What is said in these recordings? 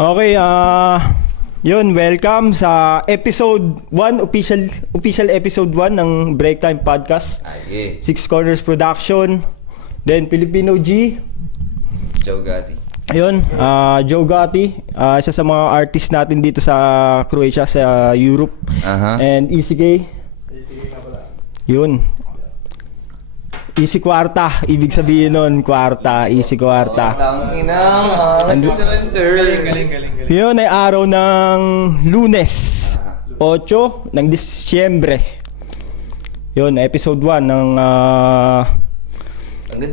Okay, yun, welcome sa episode 1, official episode 1 ng Break Time Podcast. Six Corners Production. Then Filipino G. Joe Gatti. Ayun, Joe Gatti, isa sa mga artist natin dito sa Croatia, sa Europe. And ECK. Yun. Easy Kwarta, ibig sabihin nun, Kwarta, Easy Kwarta. Galing. Yun ay araw ng Lunes, 8 ng Disyembre. Yun, episode 1 ng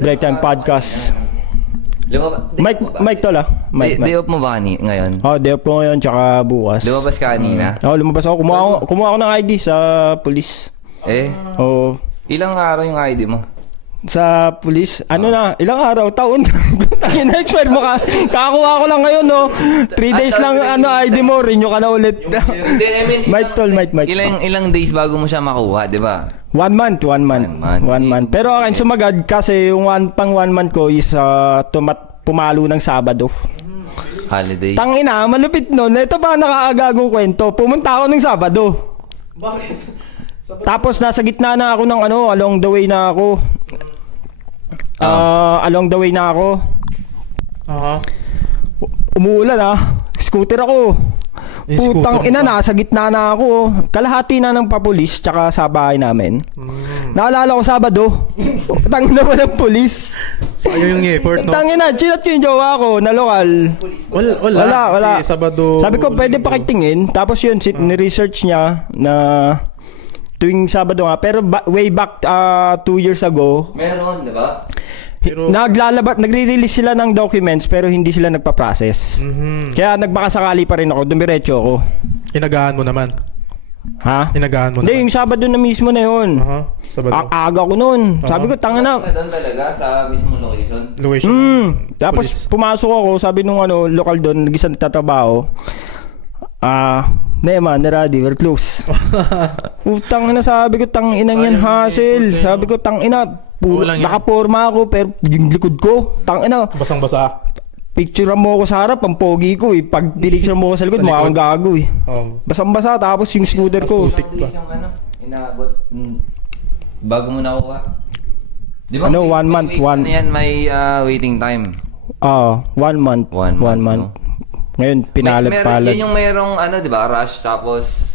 Break Time Podcast. Mike tol ah. Day off mo ba ngayon? Oh, day off ko ngayon tsaka bukas. Lumabas ka kanina? Lumabas ako. Kumuha ako ng ID sa pulis. Oo. Ilang araw yung ID mo? Sa pulis, ilang araw, taon. Tangin na, expire mo ka. Kakakuha ko lang ngayon, no. 3 days lang, ID mo, renew ka na ulit. Mike. Ilang days bago mo siya makuha, di ba? 1 month. Pero akin sumagad kasi yung 1 month ko is pumalo ng Sabado. Holiday. Tangina, malupit nun. Ito pa nakaagagong kwento. Pumunta ako ng Sabado. Bakit? Tapos nasa gitna na ako ng along the way na ako. Umuulan Scooter ako. Putang ina, nasa gitna na ako. Kalahati na ng papulis tsaka sa bahay namin. Naalala ko Sabado. Tangina naman ng pulis. Sayang yung effort, no? Tangina, chinat ko yung jowa ko na lokal. Wala. Kasi Sabado. Sabi ko pwede pakitingin. Tapos yun, ni-research niya na tuwing Sabado nga. Pero way back 2 years ago. Meron, di ba? Nagre-release sila ng documents pero hindi sila nagpa-process. Kaya nagbakasakali pa rin ako, dumiretso ako. Inagaan mo naman. Ha? Inagaan mo Hindi, naman. yung Sabado na mismo na yun. Sabado. Aga ko nun. Sabi ko, tanga na. Doon talaga sa mismo location? Tapos pumasok ako, sabi nung lokal doon, nag-isang tatrabaho. Nema, ready, we're close. Utang na, sabi ko, tang inang yan hassle. Sabi ko, tang ina, nakaporma ako, pero yung likod ko, tang ina. Basang-basa. Picture mo ako sa harap, ang pogi ko eh. Pag pinicture mo ako sa likod, mukha akong gago eh. Basang-basa, tapos yung scooter ko. Mabilis yung inaabot. Bago mo nakuha. Di ba? 1 month. May waiting time. 1 month. 1 month. Ngayon, pinalat-palat. Yan yung mayroong di ba, rush, tapos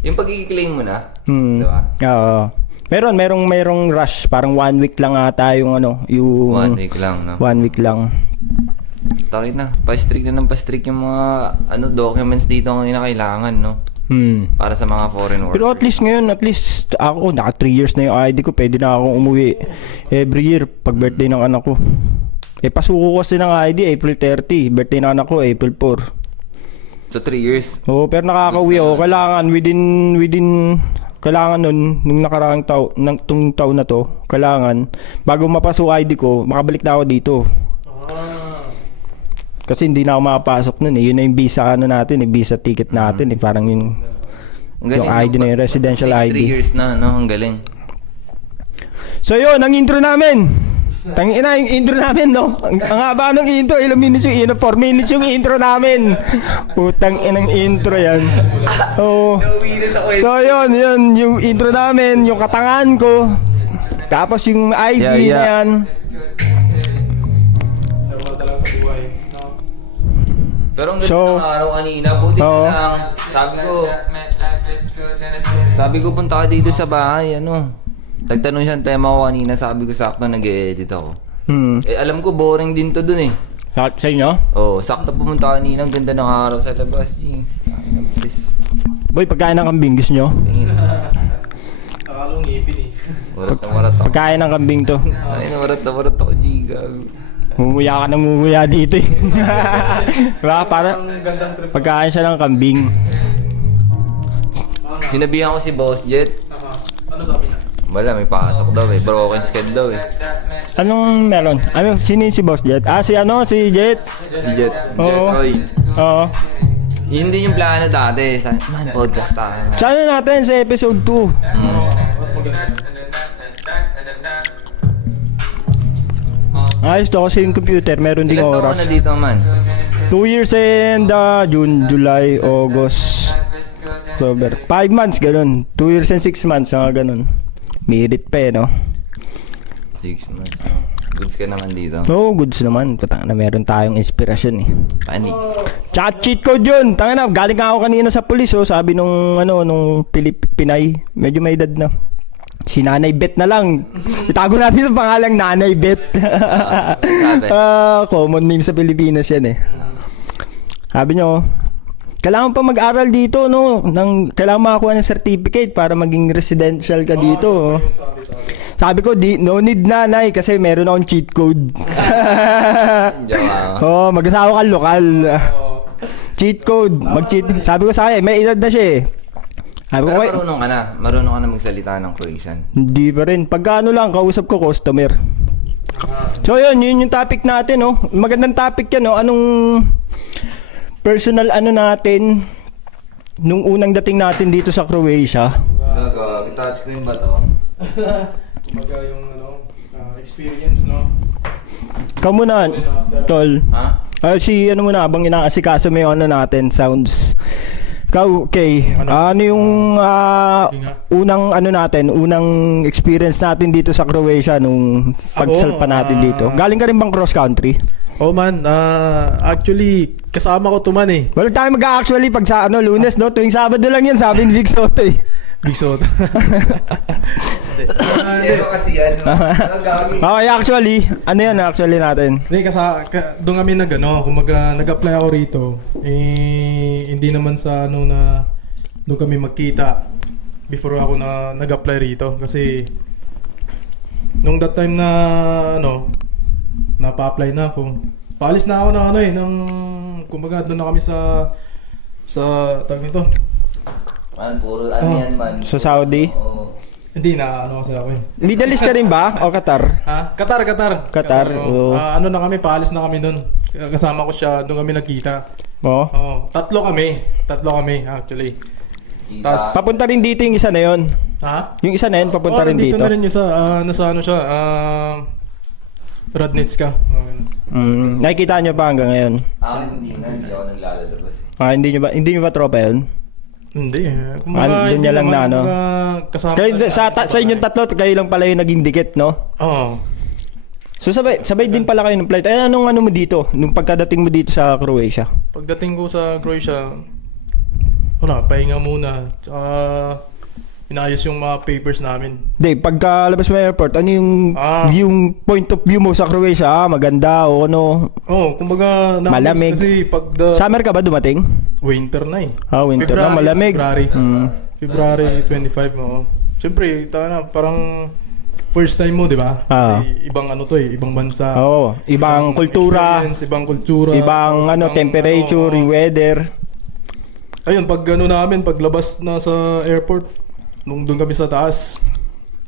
yung pag-i-claim mo na, di ba? Oo. Merong rush, parang 1 week lang ata yung yung 1 week lang, no? 1 week lang. Takit na, pa-strict yung mga documents dito ngayon na kailangan, no? Para sa mga foreign workers. Pero at least ako, naka 3 years na yung ID ko, pwede na akong umuwi every year pag birthday ng anak ko. Pasuko ko kasi ng ID April 30, birthday ng anak ko April 4. So 3 years? Oo, pero nakakauwi ako. Kailangan kailangan nun, nung nakaraang taon na to, kailangan, bago mapaso ID ko, makabalik na ako dito. Kasi hindi na ako makapasok nun Yun na yung visa natin, visa ticket natin parang yung ID na yung residential ID. 3 years na, no? Ang galing. So yun, ang intro namin. Tangina yung intro namin, no? Ang haba ng intro, ilang minutes yung intro? 4 minutes yung intro namin. Putang inang intro yan. So yun yung intro namin, yung katangan ko. Tapos yung ID na yan. Pero ang ganda ng araw kanina, buti na lang. Sabi ko punta ka dito sa bahay, Nagtanong siyang tema ko kanina, sabi ko sakto nag-e-edit ako. Alam ko boring din to dun Sa inyo? Oo, sakto pumunta kanina, ang ganda ng araw sa labas, G. Please. Boy, pagkain ng kambing, gusto nyo? Nakalong ngipin Warat ako. Pagkain ng kambing to. Ay, warat ako, G. Gago. Mumuya ka ng mumuya dito Diba? Para pagkain siya ng kambing. Sinabihan ko si Boss Jet. Ano sabi niya? Wala, may pasok daw broken sked daw Anong meron? Sino si Boss Jet? Si Jet. Si Jet. Oo. Roy. Oo. Yun din yung plano dati. Man, podcast tayo. Sana natin sa episode 2. Ayos to kasi yung computer, meron ding Ilan taon oras. ka na dito man? 2 years and June, July, August, October. 5 months, ganun. 2 years and 6 months, mga ganun. Mirit pa no? 6 months. Goods ka naman dito. Oo, goods naman. Patang na meron tayong inspirasyon eh. Panis. Tsaka cheat code yun. Tanga na, galing nga ako kanina sa pulis oh. Sabi nung Pinay, medyo may edad na. Si Nanay Bet na lang. Itago natin sa pangalang Nanay Bet. Common name sa Pilipinas yan eh. Sabi nyo, kailangan pa mag-aral dito, no? Kailangan makakuha ng certificate para maging residential ka dito. Oh. Sabi ko, no need nanay kasi meron akong cheat code. Oh, mag-asawa ka lokal. Cheat code, mag-cheat. Sabi ko sa kanya, may edad na siya eh. Sabi ko, Pero marunong ka na magsalita ng Croatian. hindi pa rin. Pagka ano lang, kausap ko customer. So yun yung topic natin, no? Magandang topic yan, no? Anong personal ano natin nung unang dating natin dito sa Croatia? Gago, touchscreen ba to? Kumbaga yung experience, no? Kamu na, tol. Ha? Si ano muna, habang inaasikaso mo yung ano natin, sounds. Okay, ano yung unang ano natin, unang experience natin dito sa Croatia nung pagsalpa natin dito? Galing ka rin bang cross country? Oh man, actually, kasama ko to man eh. Wala tayo mag-actually pag sa ano, Lunes, no? Tuwing Sabado lang yan, sabi ni Vic Soto eh. Big Soto. Zero kasi yan. Okay, actually, ano yan actually natin? Hindi, doon kami kumbaga nag-apply ako rito. Hindi naman sa na doon kami magkita before ako na nag-apply rito. Kasi, nung that time na, napa-apply na ako. Paalis na ako kumbaga doon na kami sa tawag nito. Man, puro ano yan man. Sa Saudi? Oo. Hindi na kasi ako eh. Middle East ka rin ba? O Qatar? Ha? Qatar. Qatar, oo. Na kami, paalis na kami doon. Kasama ko siya, doon kami nagkita. Oo. Oo, tatlo kami actually. Tas, Papunta rin dito yung isa na yun. ha? Yung isa na yun, papunta rin dito. Dito na rin yung nasa siya, Radnitska. Nakikita nyo pa hanggang ngayon? Hindi ako naglalabas. Hindi nyo ba tropa yun? Hindi. Doon niya lang na ano. Kasama Kayo, sa inyong tatlo, kayo lang pala yung naging dikit, no? Oo. So sabay din pala kayo ng flight. Anong ano mo dito? Nung pagkadating mo dito sa Croatia? Pagdating ko sa Croatia, pahinga muna. Tsaka, inayos yung mga papers namin. Hindi, pagkalabas mo ng airport, ano yung point of view mo sa Croatia? Maganda o ano? Kumbaga, Malamig. Kasi Summer ka ba dumating? winter na eh. Winter na, malamig. February 25 mo. Siyempre, parang first time mo, di ba? Kasi ibang ibang bansa. Oo, ibang kultura, ibang kultura. ibang temperature, yung weather. Ayun, paglabas na sa airport, nung doon kami sa taas,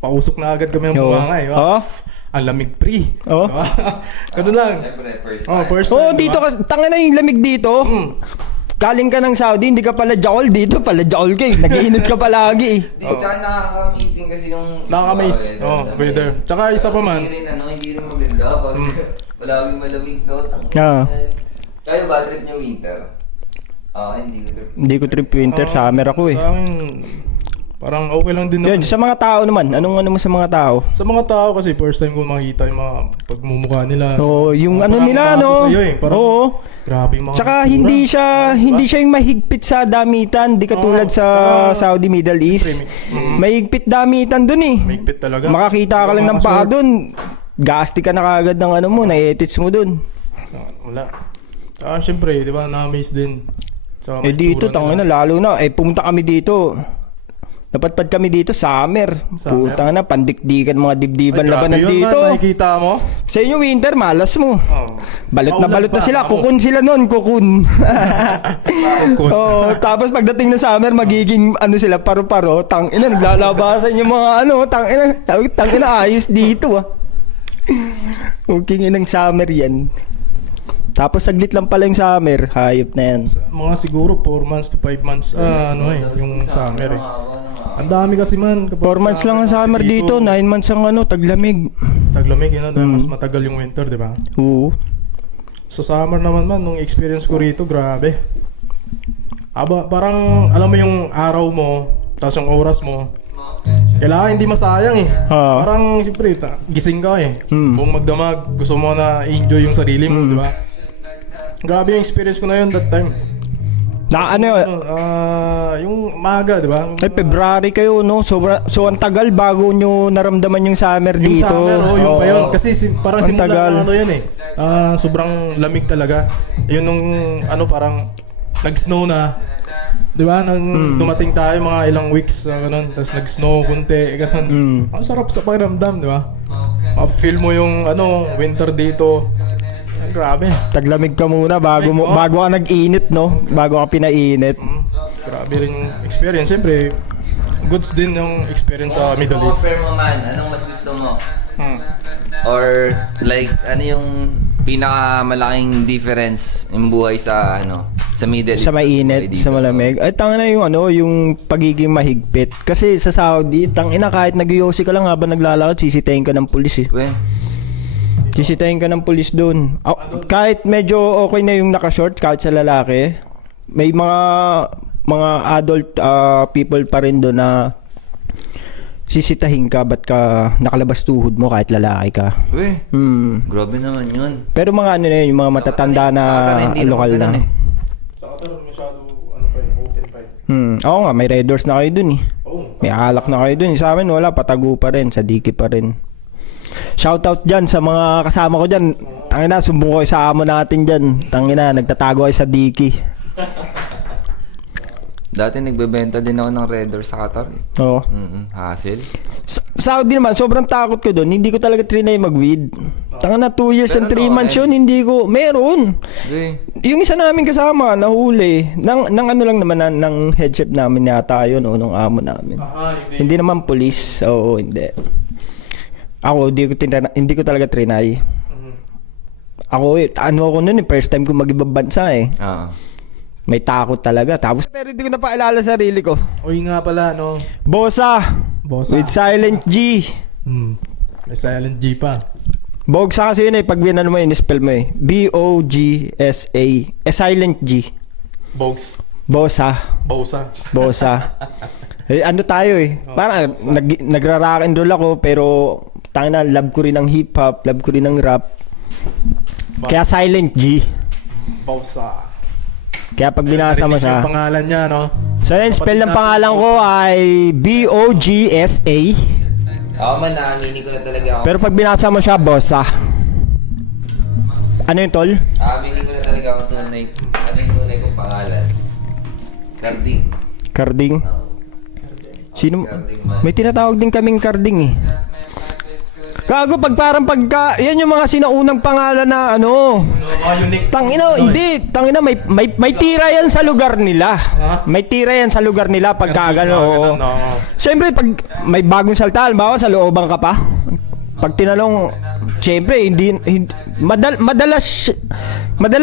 pausok na agad kami ng bunganga eh. Ang lamig pre. Oo. Ganun lang. Siyempre, first time. First time. Dito ka, tanga na yung lamig dito. Galing ka ng Saudi, hindi ka pala jaol dito, pala jaol ka eh. Nag-iinit ka palagi eh. Tsaka nakaka-miss din kasi yung... Nakaka-miss. Weather. Tsaka isa pa man. Hindi rin maganda pag palaging malamig daw. Kayo ba trip niyo winter? Hindi ko trip winter, summer ako eh. Sa akin, parang okay lang din naman. Yun, sa mga tao naman, anong mo sa mga tao? Sa mga tao kasi first time ko makita yung mga pagmumukha nila. Oo, yung ano Parang nila, bago no? sa'yo eh. Parang Oo. grabe yung mga Tsaka kultura. hindi siya yung mahigpit sa damitan, di katulad sa Saudi, Middle East. Mahigpit damitan dun eh. Mahigpit talaga. Makakita ka lang ng paa dun. Gasti ka na kagad ng ano mo, na-edits mo dun. Wala. Siyempre, di ba, na-amaze din. Sa mga Dito, itsura tangina, nila. lalo na. Pumunta kami dito. Napadpad kami dito, summer. Putang na, pandikdikan mga dibdiban labanan Grabe yun, dito. man, nakikita mo? Sa inyo winter, malas mo. Balot na Maulan balot na pa, sila. ako. Kukun sila nun, kukun. Kukun. Tapos pagdating ng summer, magiging ano sila, paro-paro. Tangina, naglalabasan yung mga tangina, ayos dito ah. Okay, ng summer yan. Tapos saglit lang pala yung summer, hayop na yan. Mga siguro 4 months to 5 months, yung summer eh. Ang dami kasi man. 4 months lang ang summer dito, 9 months ang taglamig. Taglamig, dahil mas matagal yung winter, di ba? Oo. Sa summer naman nung experience ko rito, grabe. Parang alam mo yung araw mo, tapos yung oras mo, kailangan hindi masayang eh. Parang siyempre, gising ka eh. Buong magdamag, gusto mo na enjoy yung sarili mo, di ba? Grabe yung experience ko na yun that time. Na ano yun? Yung maga, di ba? Ay, February kayo, no? So ang tagal bago nyo naramdaman yung summer Yung dito. summer, yung pa yun. Kasi parang Ang simula tagal. ng ano yun eh. Sobrang lamig talaga. Yun nung parang nag-snow na. Di ba? Nang dumating tayo mga ilang weeks, ganun. Tapos nag-snow kunti, ganun. Ang sarap sa pakiramdam, di ba? Feel mo yung winter dito. Grabe. Taglamig ka muna bago ka nag-init, no? Bago ka pinainit. Grabe rin yung experience. Siyempre, goods din yung experience sa Middle East. Compare mo man, anong mas gusto mo? Or like, ano yung pinakamalaking difference ng buhay sa sa Middle East? Sa mainit, sa malamig. Ay, tanga na yung yung pagiging mahigpit. Kasi sa Saudi, tangina kahit nag-yosi ka lang habang naglalakad, sisitayin ka ng pulis eh. Sisitayin ka ng pulis doon. Kahit medyo okay na yung naka-short, kahit sa lalaki, may mga adult people pa rin doon na sisitahin ka, ba't ka nakalabas tuhod mo kahit lalaki ka. Grabe naman yun. Pero mga na yun, yung mga matatanda na lokal na. Sa Qatar, masyado open pa Oo nga, may red doors na kayo dun eh. May alak na kayo dun. Sa amin wala, patago pa rin, sa diki pa rin. Shoutout dyan sa mga kasama ko dyan. Tangina, sumbong ko sa amo natin dyan. Tangina, nagtatago kayo sa diki. Dati nagbebenta din ako ng Red Door sa Qatar. Oo. Hassle. Saudi naman, sobrang takot ko doon. Hindi ko talaga trinay mag-weed. Tangina, 2 years and 3 months yun, hindi ko. Meron. Yung isa namin kasama, nahuli. Nang ano lang naman, ng head chef namin yata yun, o nung amo namin. Hindi naman police. Oo, hindi. Ako, hindi ko talaga trinay. Ako, ako nun, first time ko mag-ibang bansa eh. May takot talaga. Tapos, pero hindi ko na paalala sarili ko. Uy nga pala, Bosa. Bosa. With silent G. May silent G pa. Bogsa kasi yun eh. Pag binano mo yun, spell mo eh. B-O-G-S-A. Silent G. Bogs. Bosa. Bosa. Bosa. Ano tayo eh. Parang nagra-rock and roll ako, pero tangina, love ko rin ang hip-hop, love ko rin ang rap. Kaya silent G. Bosa. Kaya pag binasa mo siya. Yung pangalan niya, So yung spell ng pangalan ko ay B-O-G-S-A. Ako man, naaminin ko na talaga ako. Pero pag binasa mo siya, Bosa. Ano yung tol? Naaminin ko na talaga ako tunay. Ano yung tunay kong pangalan? Carding. Carding. Sino? May tinatawag din kaming Carding eh. Gago, pagka, yan yung mga sinaunang pangalan na unique. Tangina, hindi. Tangina, may tira yan sa lugar nila. May tira yan sa lugar nila pagka gano'n. Siyempre, pag may bagong salta, halimbawa sa looban ka pa, pag tinanong, siyempre, madalas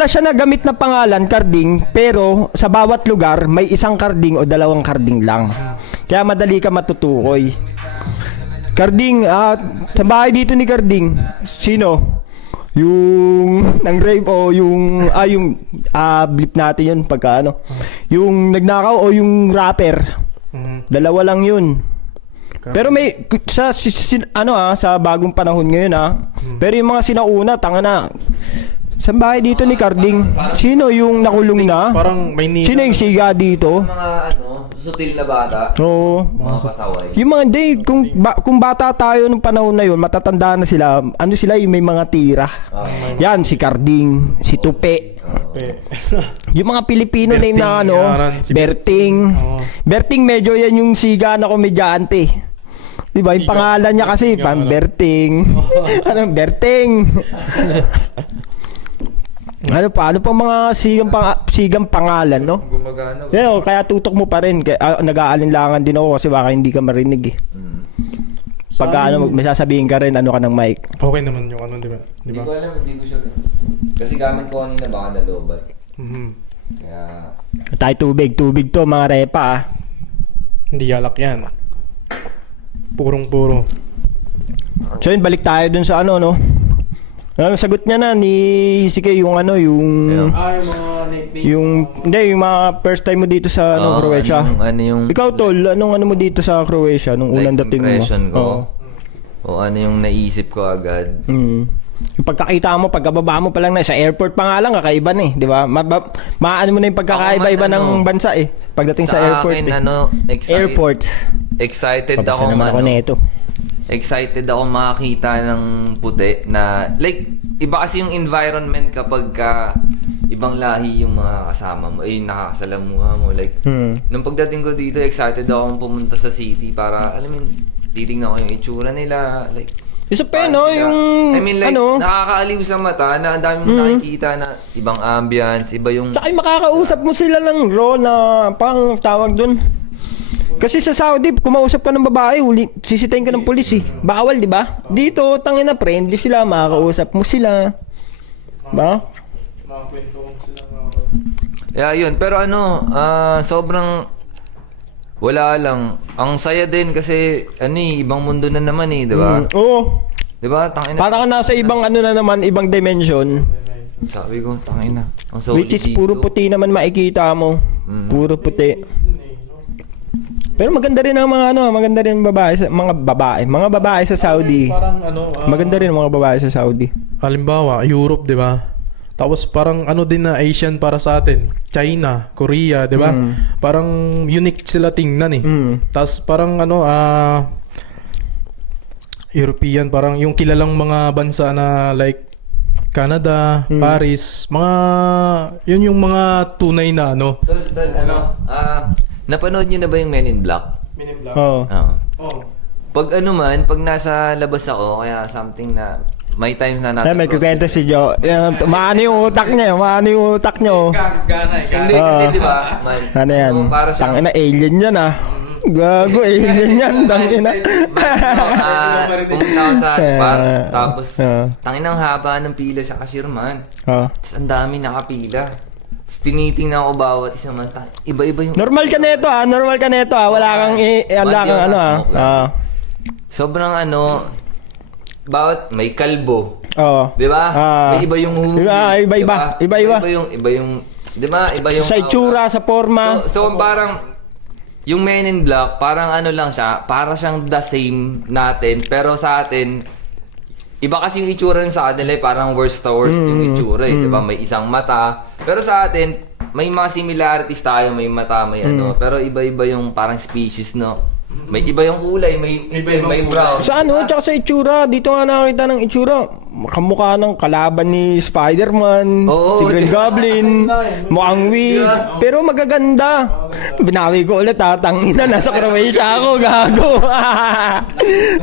siya na gamit na pangalan, Carding, pero sa bawat lugar, may isang Carding o dalawang Carding lang. Kaya madali ka matutukoy. Carding, sa bahay dito ni Carding, sino? Yung nang rape o yung blip natin yun pagka yung nagnakaw o yung rapper. Dalawa lang yun. Pero may sa bagong panahon ngayon pero yung mga sinauna na sa bahay dito ni Carding, sino yung nakulong na? Parang may nina. Sino yung siga dito? Mga sutil na bata. Oo. Mga pasaway. Yung mga kung bata tayo nung panahon na yun, matatanda na sila. Ano sila yung may mga tira. Yan, si Carding, si Tupe. Yung mga Pilipino name na Berting. Berting medyo yan yung siga na komedyante. Diba? Yung pangalan niya kasi, Berting. Berting. Ano pa mga sigang pangalan, no? Gumagana. Yeah, kaya tutok mo pa rin. Nag-aalinlangan din ako kasi baka hindi ka marinig eh. Pag may sasabihin ka rin, ka ng mic. Okay naman yung di ba? Hindi ko alam, hindi ko sure. Kasi gamit ko kanina baka nalobat. Kaya... Tayo tubig to mga repa Hindi alak yan. Purong-puro. So yun, balik tayo dun sa Ang sagot niya na ni CK yung ano, yung... Ayun. Yung mga nickname. Hindi, yung mga first time mo dito sa Oo, Croatia. ano yung... Ikaw, Tol, anong ano mo dito sa Croatia nung unang dating mo? impression ko. Oo. O ano yung naisip ko agad. Yung pagkakita mo, pagkababa mo pa lang na sa airport pa nga lang, kakaiba na eh, di ba? Maano mo na yung pagkakaiba-iba Ako man, ng bansa eh. Pagdating sa airport akin, eh. excited Excited ako naman ako nito. excited ako makakita ng puti na like iba kasi yung environment kapag ibang lahi yung mga kasama mo nakakasalamuha mo like nung pagdating ko dito excited ako pumunta sa city para alam mo titingnan ko yung itsura nila like Isa pa paano no, sila. yung I mean like ano, nakakaaliw sa mata na ang dami mo nakikita na ibang ambience iba yung tsaka yung makakausap mo sila ng raw na pang tawag dun. Kasi sa Saudi, kumausap ka ng babae, sisitayin ka ng pulis eh. Bawal, di ba? Dito, tangina friendly sila, makakausap mo sila. Ba? Mga kwento mo sila. yeah, yun. Pero sobrang wala lang. Ang saya din kasi ibang mundo na naman di ba? Oo. Di ba? Tangina. Para ka nasa ibang ano na naman, ibang dimension. Sabi ko, tangina. Ang solid Which is dito. puro puti naman makikita mo. Puro puti. Pero maganda rin ang mga maganda rin ang babae, mga babae sa Saudi. Parang Maganda rin ang mga babae sa Saudi. halimbawa, Europe, di ba? Tapos parang din na Asian para sa atin. China, Korea, di ba? Parang unique sila tingnan eh. Tapos parang European, parang yung kilalang mga bansa na like Canada, Paris, yun yung mga tunay na Tol, napanood niyo na ba yung Men in Black? Oo. Oo. Oh. Pag pag nasa labas ako, kaya something na may times na nasa May kukwento si Joe. Maano yung utak niya, Gana eh. Hindi kasi di ba, man. Ano yan? Para sa Tangina, alien yan ah. Gago, alien yan. Tangina. pumunta ako sa spot, tapos Ah. tanginang haba ng pila sa cashier man. Ah. Tapos ang dami nakapila. Tapos tinitingnan ko bawat isa man. Iba-iba yung... Normal ka nito ah, Wala kang Sobrang bawat may kalbo. Oo. Di ba? May iba yung hugis. Iba-iba. Iba-iba. Iba yung... Di ba? Iba yung... Sa itsura, sa forma. So parang... Yung Men in Black, parang lang siya. Para siyang the same natin. Pero sa atin... Iba kasi yung itsura rin sa kanila parang worst to worst yung itsura di ba? May isang mata. Pero sa atin, may mga similarities tayo, may mata, may pero iba-iba yung parang species, no? May iba yung kulay, may brown. Sa tsaka sa itsura. Dito nga nakakita ng itsura. Kamukha ng kalaban ni Spider-Man, Oo, si Green di ba? Goblin, mukhang wig. Pero magaganda. Binawi ko ulit tangina. Nasa Croatia ako, gago.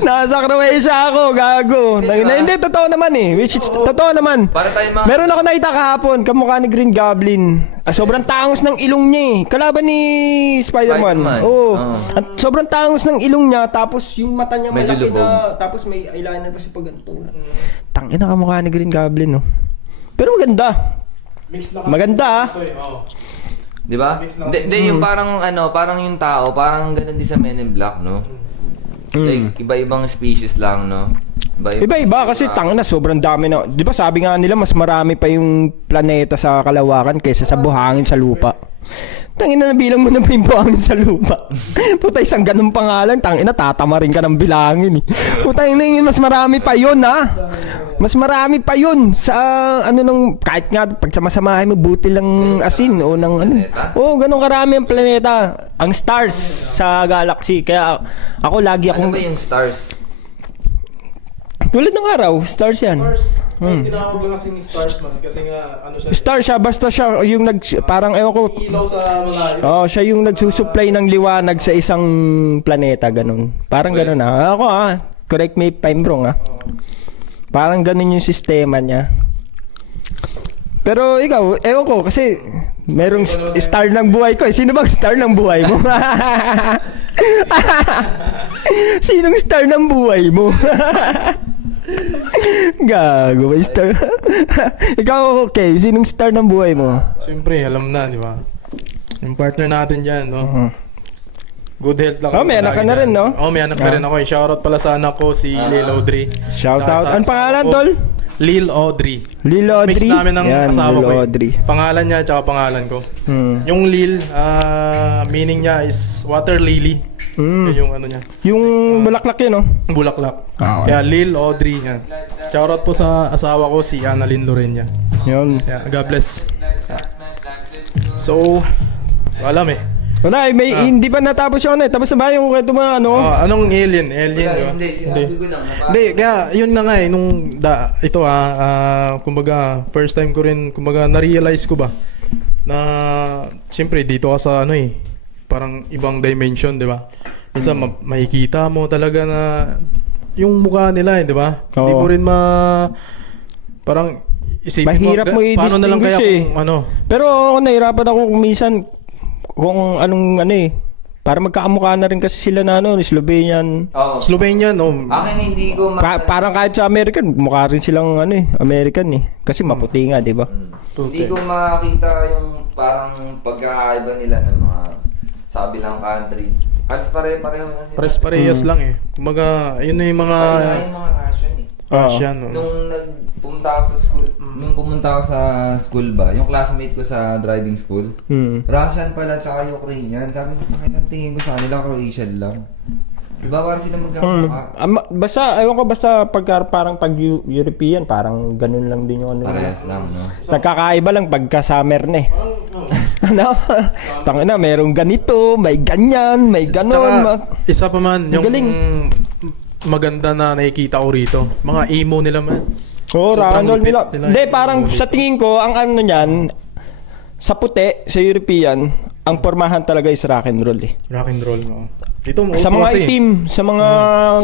Nasa Croatia ako, gago. Hindi, totoo naman eh. Which is, totoo naman. Para tayo mga... Meron ako nakita kahapon, kamukha ni Green Goblin. Sobrang tangos ng ilong niya eh. Kalaban ni Spider-Man. Spider-Man. Oo. Oo. At sobrang tangos ng ilong niya, tapos yung mata niya Medyo malaki lubog. na, tapos may eyeliner kasi pag ganito. Tangina kamukha ni Green Goblin, no. Pero maganda. Mix na kasi Maganda ah. ito eh. Oh. Di ba? Hindi, yung parang parang yung tao, parang ganun din sa Men in Black, no? Like, iba-ibang species lang, no? Iba-iba kasi tangina sobrang dami na. 'Di ba sabi nga nila mas marami pa yung planeta sa kalawakan kaysa sa buhangin sa lupa. Tangina na bilang mo na pa yung buhangin sa lupa. Puta isang ganung pangalan, tangina tatama rin ka ng bilangin eh. Puta ina mas marami pa 'yon ha. Mas marami pa 'yon sa nung kahit nga pag samasamahin mo buti lang asin o ng Oh, ganun karami ang planeta. Ang stars sa galaxy. Kaya ako lagi Ano akong ba yung stars? tulad ng araw, stars yan. Stars. Ay, tinawag lang kasing stars man. Kasi nga, siya. Star siya, basta siya yung parang ewan ko. Ilaw sa malayo. Oh, siya yung nagsusupply ng liwanag sa isang planeta, ganun. Parang ganun ah. Ako correct me if I'm wrong Parang ganun yung sistema niya. Pero ikaw, ewan ko kasi merong star ng buhay ko. Sino bang star ng buhay mo? Sinong star ng buhay mo? Gago, may star. Ikaw, okay, sinong star ng buhay mo? Siyempre, alam na, di ba? Yung partner natin dyan, no? Good health lang. May anak ka na rin, no? May anak na rin ako. Shoutout pala sa anak ko, si Lil Audrey. Shout out. Saka Ang sa pangalan, anak ko, tol? Lil Audrey. Lil Audrey. Mix namin ng Yan, asawa Lil ko. Audrey. Pangalan niya at pangalan ko. Yung Lil, meaning niya is water lily. Yun yung ano niya. Yung bulaklak yun, no? Bulaklak. Ah, Kaya Lil Audrey yan. Shoutout po sa asawa ko, si Annalyn Lorena. Yun. Yeah, God bless. So, alam eh. Wala, may hindi pa natapos yun eh. Tapos na ba yung kwento mga ano? Anong alien? Alien, di ba? Hindi, sinabi ko lang. Hindi, kaya yun na nga eh, ito kumbaga, first time ko rin, kumbaga, na-realize ko ba, na, siyempre, dito ka sa, ano eh, parang ibang dimension, di ba? Minsan, makikita mo talaga na, yung mukha nila eh, di ba? Hindi Oo. mo rin parang, isipin Mahirap mo paano na lang kaya i-distinguish kung, ano, Pero ako nahirapan ako kung minsan kung anong ano eh. Para magkakamukha na rin kasi sila na ano, Slovenian. Oo. Slovenian, no? Akin hindi ko Parang kahit sa American, mukha rin silang ano eh, American eh. Kasi maputi nga, di ba? Hindi ko makita yung parang pagkakaiba nila ng mga sa kabilang country. Halos pareho na sila. Pares-parehas lang eh. Kumbaga, yun na yung mga Pareho yung mga Russian eh. Russian, no? Pumunta ako sa school, nung pumunta ako sa school ba, yung classmate ko sa driving school, Russian pala tsaka Ukrainian. Sabi ko, ng tingin ko sa kanila, Croatian lang. Diba parang sila magkakamukha? Basta, ayun ko basta parang pag European, parang ganun lang din yung ano. Parehas lang, no? Nagkakaiba lang pagka summer na eh. Ano? Tangina, merong ganito, may ganyan, may ganon. Tsaka, isa pa man, yung galing. maganda na nakikita ko rito. Mga emo nila man. Oo, rock and roll lupit nila. Hindi, parang sa tingin ko, ang ano niyan, sa puti, sa European, ang pormahan talaga is rock and roll eh. Rock and roll, no? Dito mo Sa mga itim, sa mga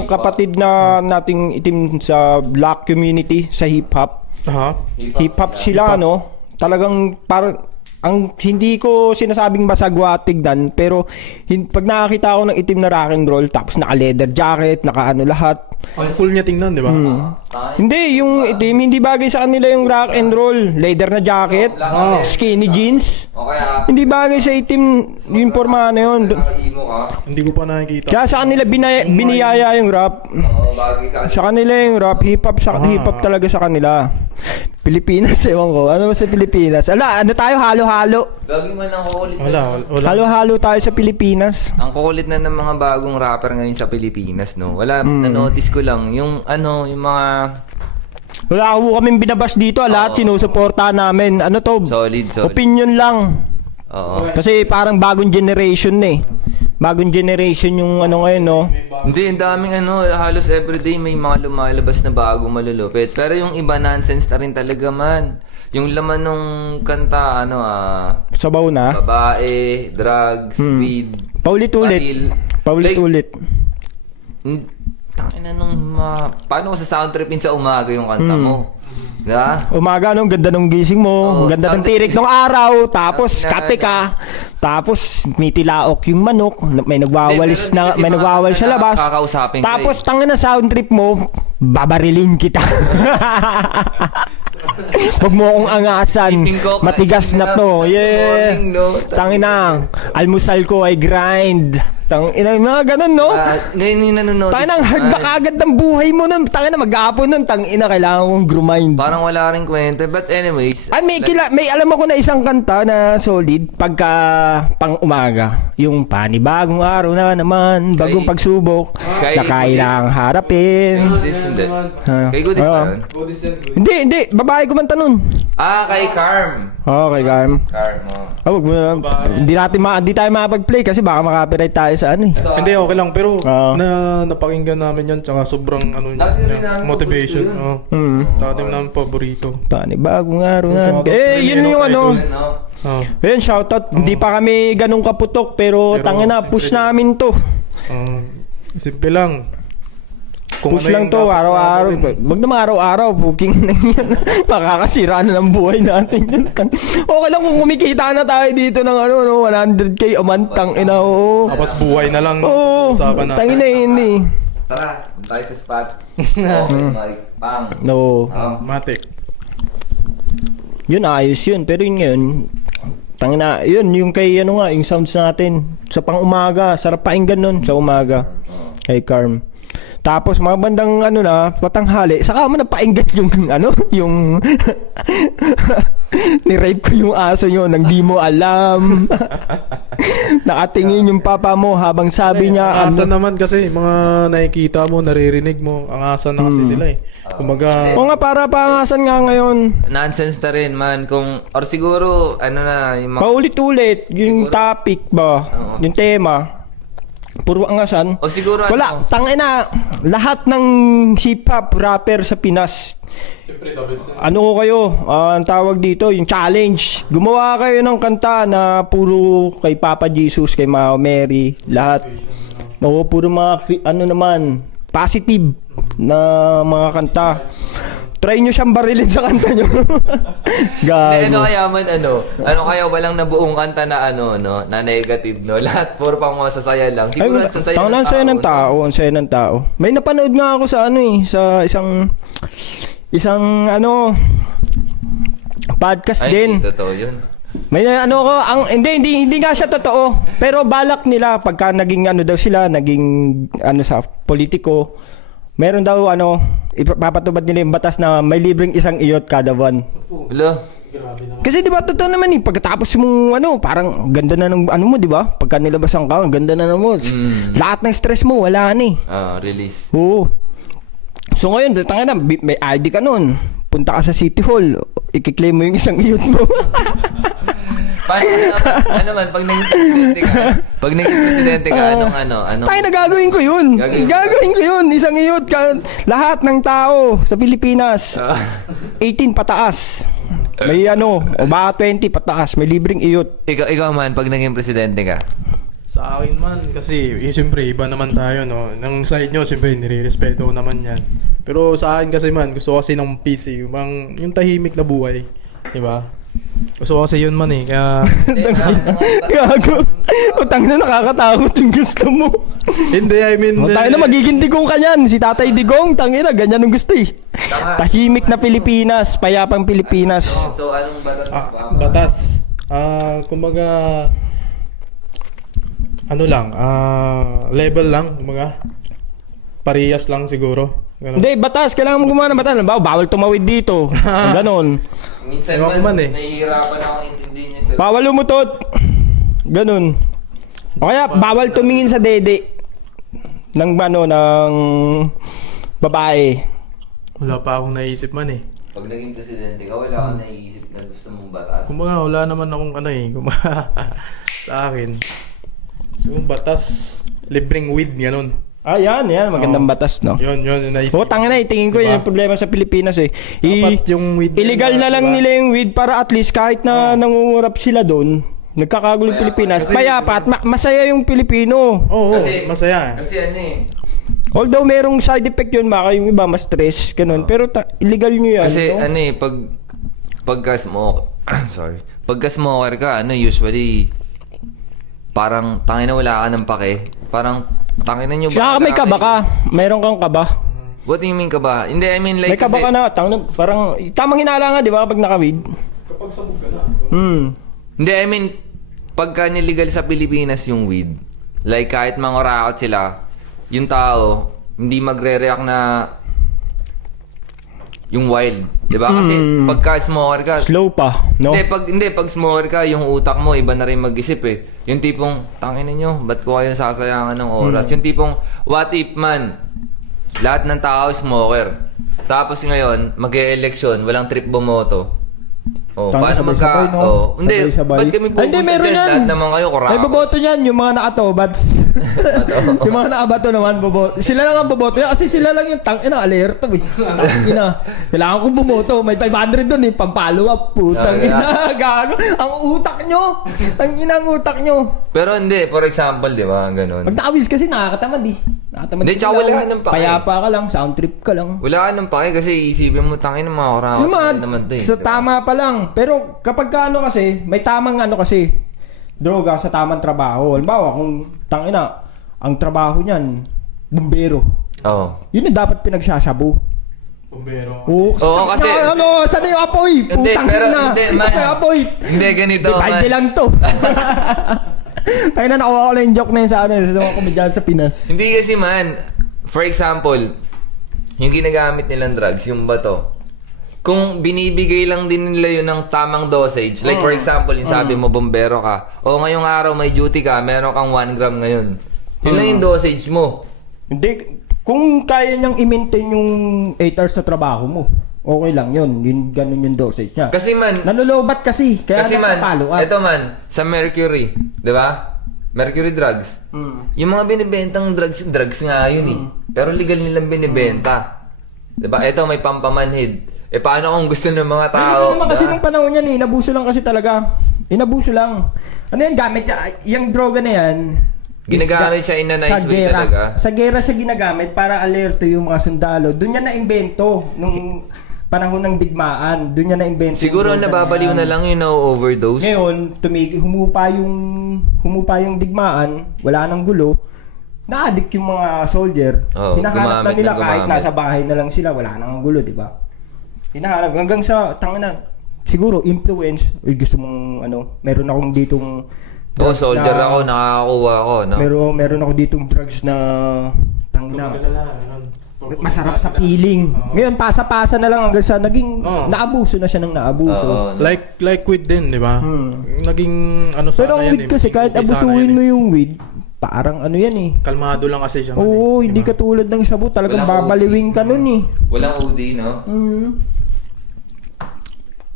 kapatid na nating itim sa black community, sa hip-hop. Aha. Hip-hop sila, no? Talagang parang ang hindi ko sinasabing basagwa tignan, pero pag nakakita ako ng itim na rock and roll, tapos naka-leather jacket, naka-ano lahat. Ang cool niya tingnan, di ba? Hindi, yung itim, hindi bagay sa kanila yung rock and roll. Leather na jacket, skinny jeans. O kaya, Hindi bagay sa itim yung porma na yun. naka-emo ka, Hindi ko pa nakikita. Kaya sa kanila biniyaya yung rap. oo, bagay sa Sa kanila yung rap, hip-hop, hip-hop talaga sa kanila. Pilipinas, ewan ko. Ano ba sa Pilipinas? Ano tayo, halo-halo. Lagi man ang kukulit Wala. Halo-halo tayo sa Pilipinas. Ang kukulit na ng mga bagong rapper ngayon sa Pilipinas, no? Wala, na-notice ko lang, yung mga Wala ako kaming binabas dito. Lahat sinusuportahan namin. Ano to? solid. Opinion lang. Oo. Kasi parang bagong generation na eh. Bagong generation yung ano ngayon, no? Hindi, ang daming halos everyday may mga lumalabas na bagong malulupit. Pero yung iba nonsense na rin talaga man. Yung laman nung kanta, Sabaw na. babae, drugs, weed, Paulit-ulit. baril. Paulit-ulit. Tangina paano ko sa sound tripin sa umaga yung kanta mo? Diba? Umaga nung ganda nung gising mo, Oo, ganda ng sabi- tirik ng araw, tapos Sabi na- kate ka, tapos may tilaok yung manok, may nagwawalis Hindi, pero na kasi may mga nagwawalis sa kanta na labas. kakausapin ka Tapos eh. tangin na sound trip mo, babarilin kita. Huwag mo akong angasan. Tiping ko, Matigas kainin na na. to. Good Yeah. morning, no? Tangin na. Almusal ko ay grind. Tangin na, mga ganun, no? Ngayon yung nanonotice. Tangin na, ang hard na kagad ng buhay mo nun. Tangin na, mag-aapon nun. Tangin na, kailangan kong grind. Parang wala rin kwento. But anyways. Ay, may alam ako na isang kanta na solid pagka pang umaga. Yung panibagong araw na naman, bagong pagsubok Kay na kailangang harapin. Goodies, hindi. Kay Goodies Oo. ba yun? Hindi, babae kumanta nun. Kay Carm. Okay, Carm. Carm, oh. Wag mo na. Hindi tayo makapag-play kasi baka makapiright tayo sa ano eh. Hindi, okay lang. Pero Oo. napakinggan namin yan. Tsaka sobrang Dati rin namin motivation. paborito Dati namin paborito. Panibagong araw na. Shoutout Yun rin yung sa ano. idol. Ano? Oh. Ayun, shoutout. Hindi pa kami ganun kaputok pero tangina, push namin to. Simple lang. Kung Push ano lang yung to, dapat araw-araw. gagawin. Wag naman araw-araw, booking na yan. Makakasira na ng buhay natin yun. Okay lang kung kumikita na tayo dito ng 100k a month, tangina, oo. Tapos buhay na lang. Oo, Usapan natin. tangina yun eh. Tara, tayo sa spot. Okay, Mike. Pang. No. Matik. Yun, ayos yun. Pero yun ngayon, tangina, yun, yung kay yung sounds natin. Sa pang umaga, sarap pakinggan nun sa umaga. Kay Carm. Tapos mga bandang ano na, patanghali, saka mo napainggan yung ano, yung ni-rape ko yung aso nyo nang di mo alam. Nakatingin yung papa mo habang sabi niya, Ang asa ano. naman kasi, mga nakikita mo, naririnig mo, ang asa na kasi sila eh. Kumaga, Oo nga, para pangasan nga ngayon. Nonsense na rin man kung or siguro ano na yung mga Paulit-ulit, yung topic ba, yung tema. Puro angasan. o siguro Wala, ano, tangina, lahat ng hip-hop rapper sa Pinas. siyempre, doubles na. Ano ko kayo, ang tawag dito, yung challenge. Gumawa kayo ng kanta na puro kay Papa Jesus, kay Mama Mary, lahat. Oo, puro mga, ano naman, positive na mga kanta. Try nyo siyang barilin sa kanta nyo. Hindi, ano Gago. kaya man ano kaya walang nabuong kanta na ano no, na negative no. Lahat puro pang masasaya lang. Ay, Siguro ang sasaya ang saya ng tao, ang saya ng tao. May napanood nga ako sa ano sa isang ano podcast Ay, din. hindi totoo yun. May ano ko, hindi nga siya totoo. Pero balak nila pagka naging ano daw sila, naging ano sa politiko, meron daw ano, ipapatupad nila yung batas na may libreng isang iyot kada buwan. Hello. Kasi di ba totoo naman pagkatapos mong ano, parang ganda na ng ano mo, di ba? Pagka nilabasan ka, ang ganda na ng mo. Lahat ng stress mo, wala na Release. Oo. So ngayon, tangina na, may ID ka nun. Punta ka sa City Hall, ikiklaim mo yung isang iyot mo. Ano man pag naging presidente ka, anong Tayo na gagawin ko yun. Gagawin ko yun. Isang iyot ka. Lahat ng tao sa Pilipinas. 18 pataas. May ano, o baka 20 pataas. May libreng iyot. ikaw man pag naging presidente ka. Sa akin man, kasi siyempre iba naman tayo, no? Nang side nyo, siyempre nire-respeto ko naman yan. Pero sa akin kasi man, gusto ko kasi ng peace, yung tahimik na buhay. Diba? Gusto ko kasi yun man eh, kaya... Gago. Utang na nakakatakot yung gusto mo. Hindi, I mean... Tayo na magiging digong ka niyan. Si Tatay Digong, tangina, ganyan ang gusto eh. Tahimik na Pilipinas, payapang Pilipinas. So anong batas? Batas. Kumbaga... Ano lang, level lang, kumbaga. Parehas lang siguro. Ganun. Hindi, batas. Kailangan mo gumawa ng batas. Halimbawa, bawal tumawid dito. Ganon. Minsan Ewan ko man eh. nahihirapan akong intindihin yun. Bawal umutot. Ganon. O kaya, bawal tumingin sa dede. Ng ano, ng babae. Wala pa akong naisip man eh. Pag naging presidente ka, wala kang naiisip na gusto mong batas. Kumbaga, wala naman akong ano eh. Kumbaga, sa akin. So, batas, libreng weed, ganun. Ah, yan. Magandang batas, no? Yun, naisip. O, tanga na, tingin ko Diba? yun yung problema sa Pilipinas eh. Dapat yung weed Illegal na lang diba? nila yung weed para at least kahit na nangungurap sila doon, nagkakagulo yung Pilipinas. Kasi- Payapa at masaya yung Pilipino. Oo, masaya. Kasi ano eh. Although merong side effect yun, baka yung iba mas stress, ganun. Pero illegal nyo yan. Kasi no? ano eh, pagka smoke, sorry. Pagka smoker ka, usually parang tangina wala ka ng pake. Parang tangina nyo Saka may kaba ka. Meron kang kaba. What do you mean kaba? Hindi, I mean like May kaba ka na. Parang tamang hinala nga, di ba, pag nakawid? Kapag sabog ka na. Hindi, I mean pagka niligal sa Pilipinas yung weed, like kahit mangurakot sila, yung tao hindi magre-react na yung wild, 'di ba? Kasi pagka smoker ka, Slow pa, no? Hindi, pag smoker ka, yung utak mo, iba na rin mag-isip eh. Yung tipong, tangin ninyo, ba't ko kayo sasayangan ng oras? Yung tipong, what if man, lahat ng tao smoker. Tapos ngayon, mag-e-election, walang trip bumoto. Oh, Tama, paano sabay-sabay, no? Oh, hindi, Sabay-sabay. ba't kami Ay, pupunta hindi, meron dyan? yan. Lahat naman kayo, kurako. May boboto niyan, yung mga nakatobats. Yung mga nakabato naman, boboto. Sila lang ang boboto. Kasi sila lang yung tangina, alerto eh. Tangina. Kailangan kong bumoto. May 500 doon eh, pampalo up. Putang ina, gago. Ang utak nyo. Tangina ang utak nyo. Pero hindi, for example, di ba, ganun. Pag nakawis kasi nakakatamad eh. Nakatamad Hindi, ka tsaka lang. wala ka ng pake. Payapa ka lang, sound trip ka lang. Wala ka nang pake kasi isipin mo, tangin ng mga kurako. naman to eh. So di ba? tama pa lang. Pero kapag ka ano kasi, may tamang ano kasi, droga sa tamang trabaho. Halimbawa, kung tangina, ang trabaho niyan, bumbero. Oo. Yun yung dapat pinagsasabu. Bumbero. Oo, Oo, kasi- ano, saan yung apoy? Hindi, Putang pero ina. hindi, man. Kasi apoy. Hindi, ganito, Di, balde man. lang to. Tayo na nakuha ko lang yung joke na yun sa ano, sa mga komedyan sa Pinas. Hindi kasi man, for example, yung ginagamit nilang drugs, yung bato, kung binibigay lang din nila yun ng tamang dosage, like for example, yung sabi mo, bombero ka, o ngayong araw may duty ka, meron kang 1 gram ngayon. Yun lang yung dosage mo. Hindi, kung kaya niyang i-maintain yung 8 hours na trabaho mo, okay lang yun. Ganun yung dosage niya. Kasi man, Nalulobat kasi, kaya napapalo up. ito man, sa Mercury, di ba? Mercury drugs. Yung mga binibentang drugs nga yun eh. Pero legal nilang binibenta. Di ba? Ito may pampamanhid. Paano kung gusto ng mga tao? Hindi naman kasi diba? nung panahon yan inabuso lang kasi talaga. Inabuso lang. Ano yan, gamit niya, yung droga na yan, Ginagamit siya in a nice sa way gera. talaga. Sa gera siya ginagamit para alerto yung mga sundalo. Doon niya na-invento nung panahon ng digmaan. Doon niya na-invento. Siguro yung droga nababaliw na yan. lang yung na-overdose. Ngayon, humupa yung digmaan, wala nang gulo. Na-addict yung mga soldier. Oo, Hinahanap na gumamit nila na kahit gumamit. nasa bahay na lang sila, wala nang gulo, di ba? Hinahanap hanggang sa tanganan. Siguro influence, gusto mong meron akong ditong Oo, soldier ako, nakakakuha ako, no? meron ako ditong drugs na tangina. Masarap sa feeling. Ngayon pasa-pasa na lang hanggang sa naging naabuso na siya ng naabuso. Oo, no? Like weed din, di ba? Naging ano sana Pero ang yan weed kasi kahit Hindi sana abusuhin yan mo yung weed, parang ano yan eh. Kalmado lang kasi siya. Oo, hindi katulad ng shabu, talagang Walang babaliwing ka nun eh. Walang OD, no?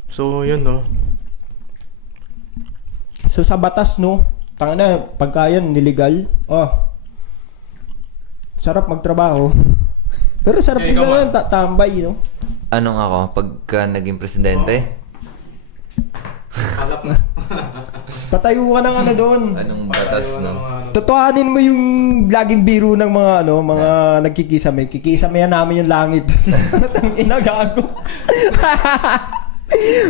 So, yun no. So sa batas no, tangina pagka yan niligal, sarap magtrabaho. Pero sarap din ikaw, na yan, tambay, no? Anong ako, pagka naging presidente? Hanap na. Patayo ka ng ano doon. Anong batas, no? Totohanin mo yung laging biro ng mga mga nagkikisame. Kikisamehan namin yung langit. Tang ina gago.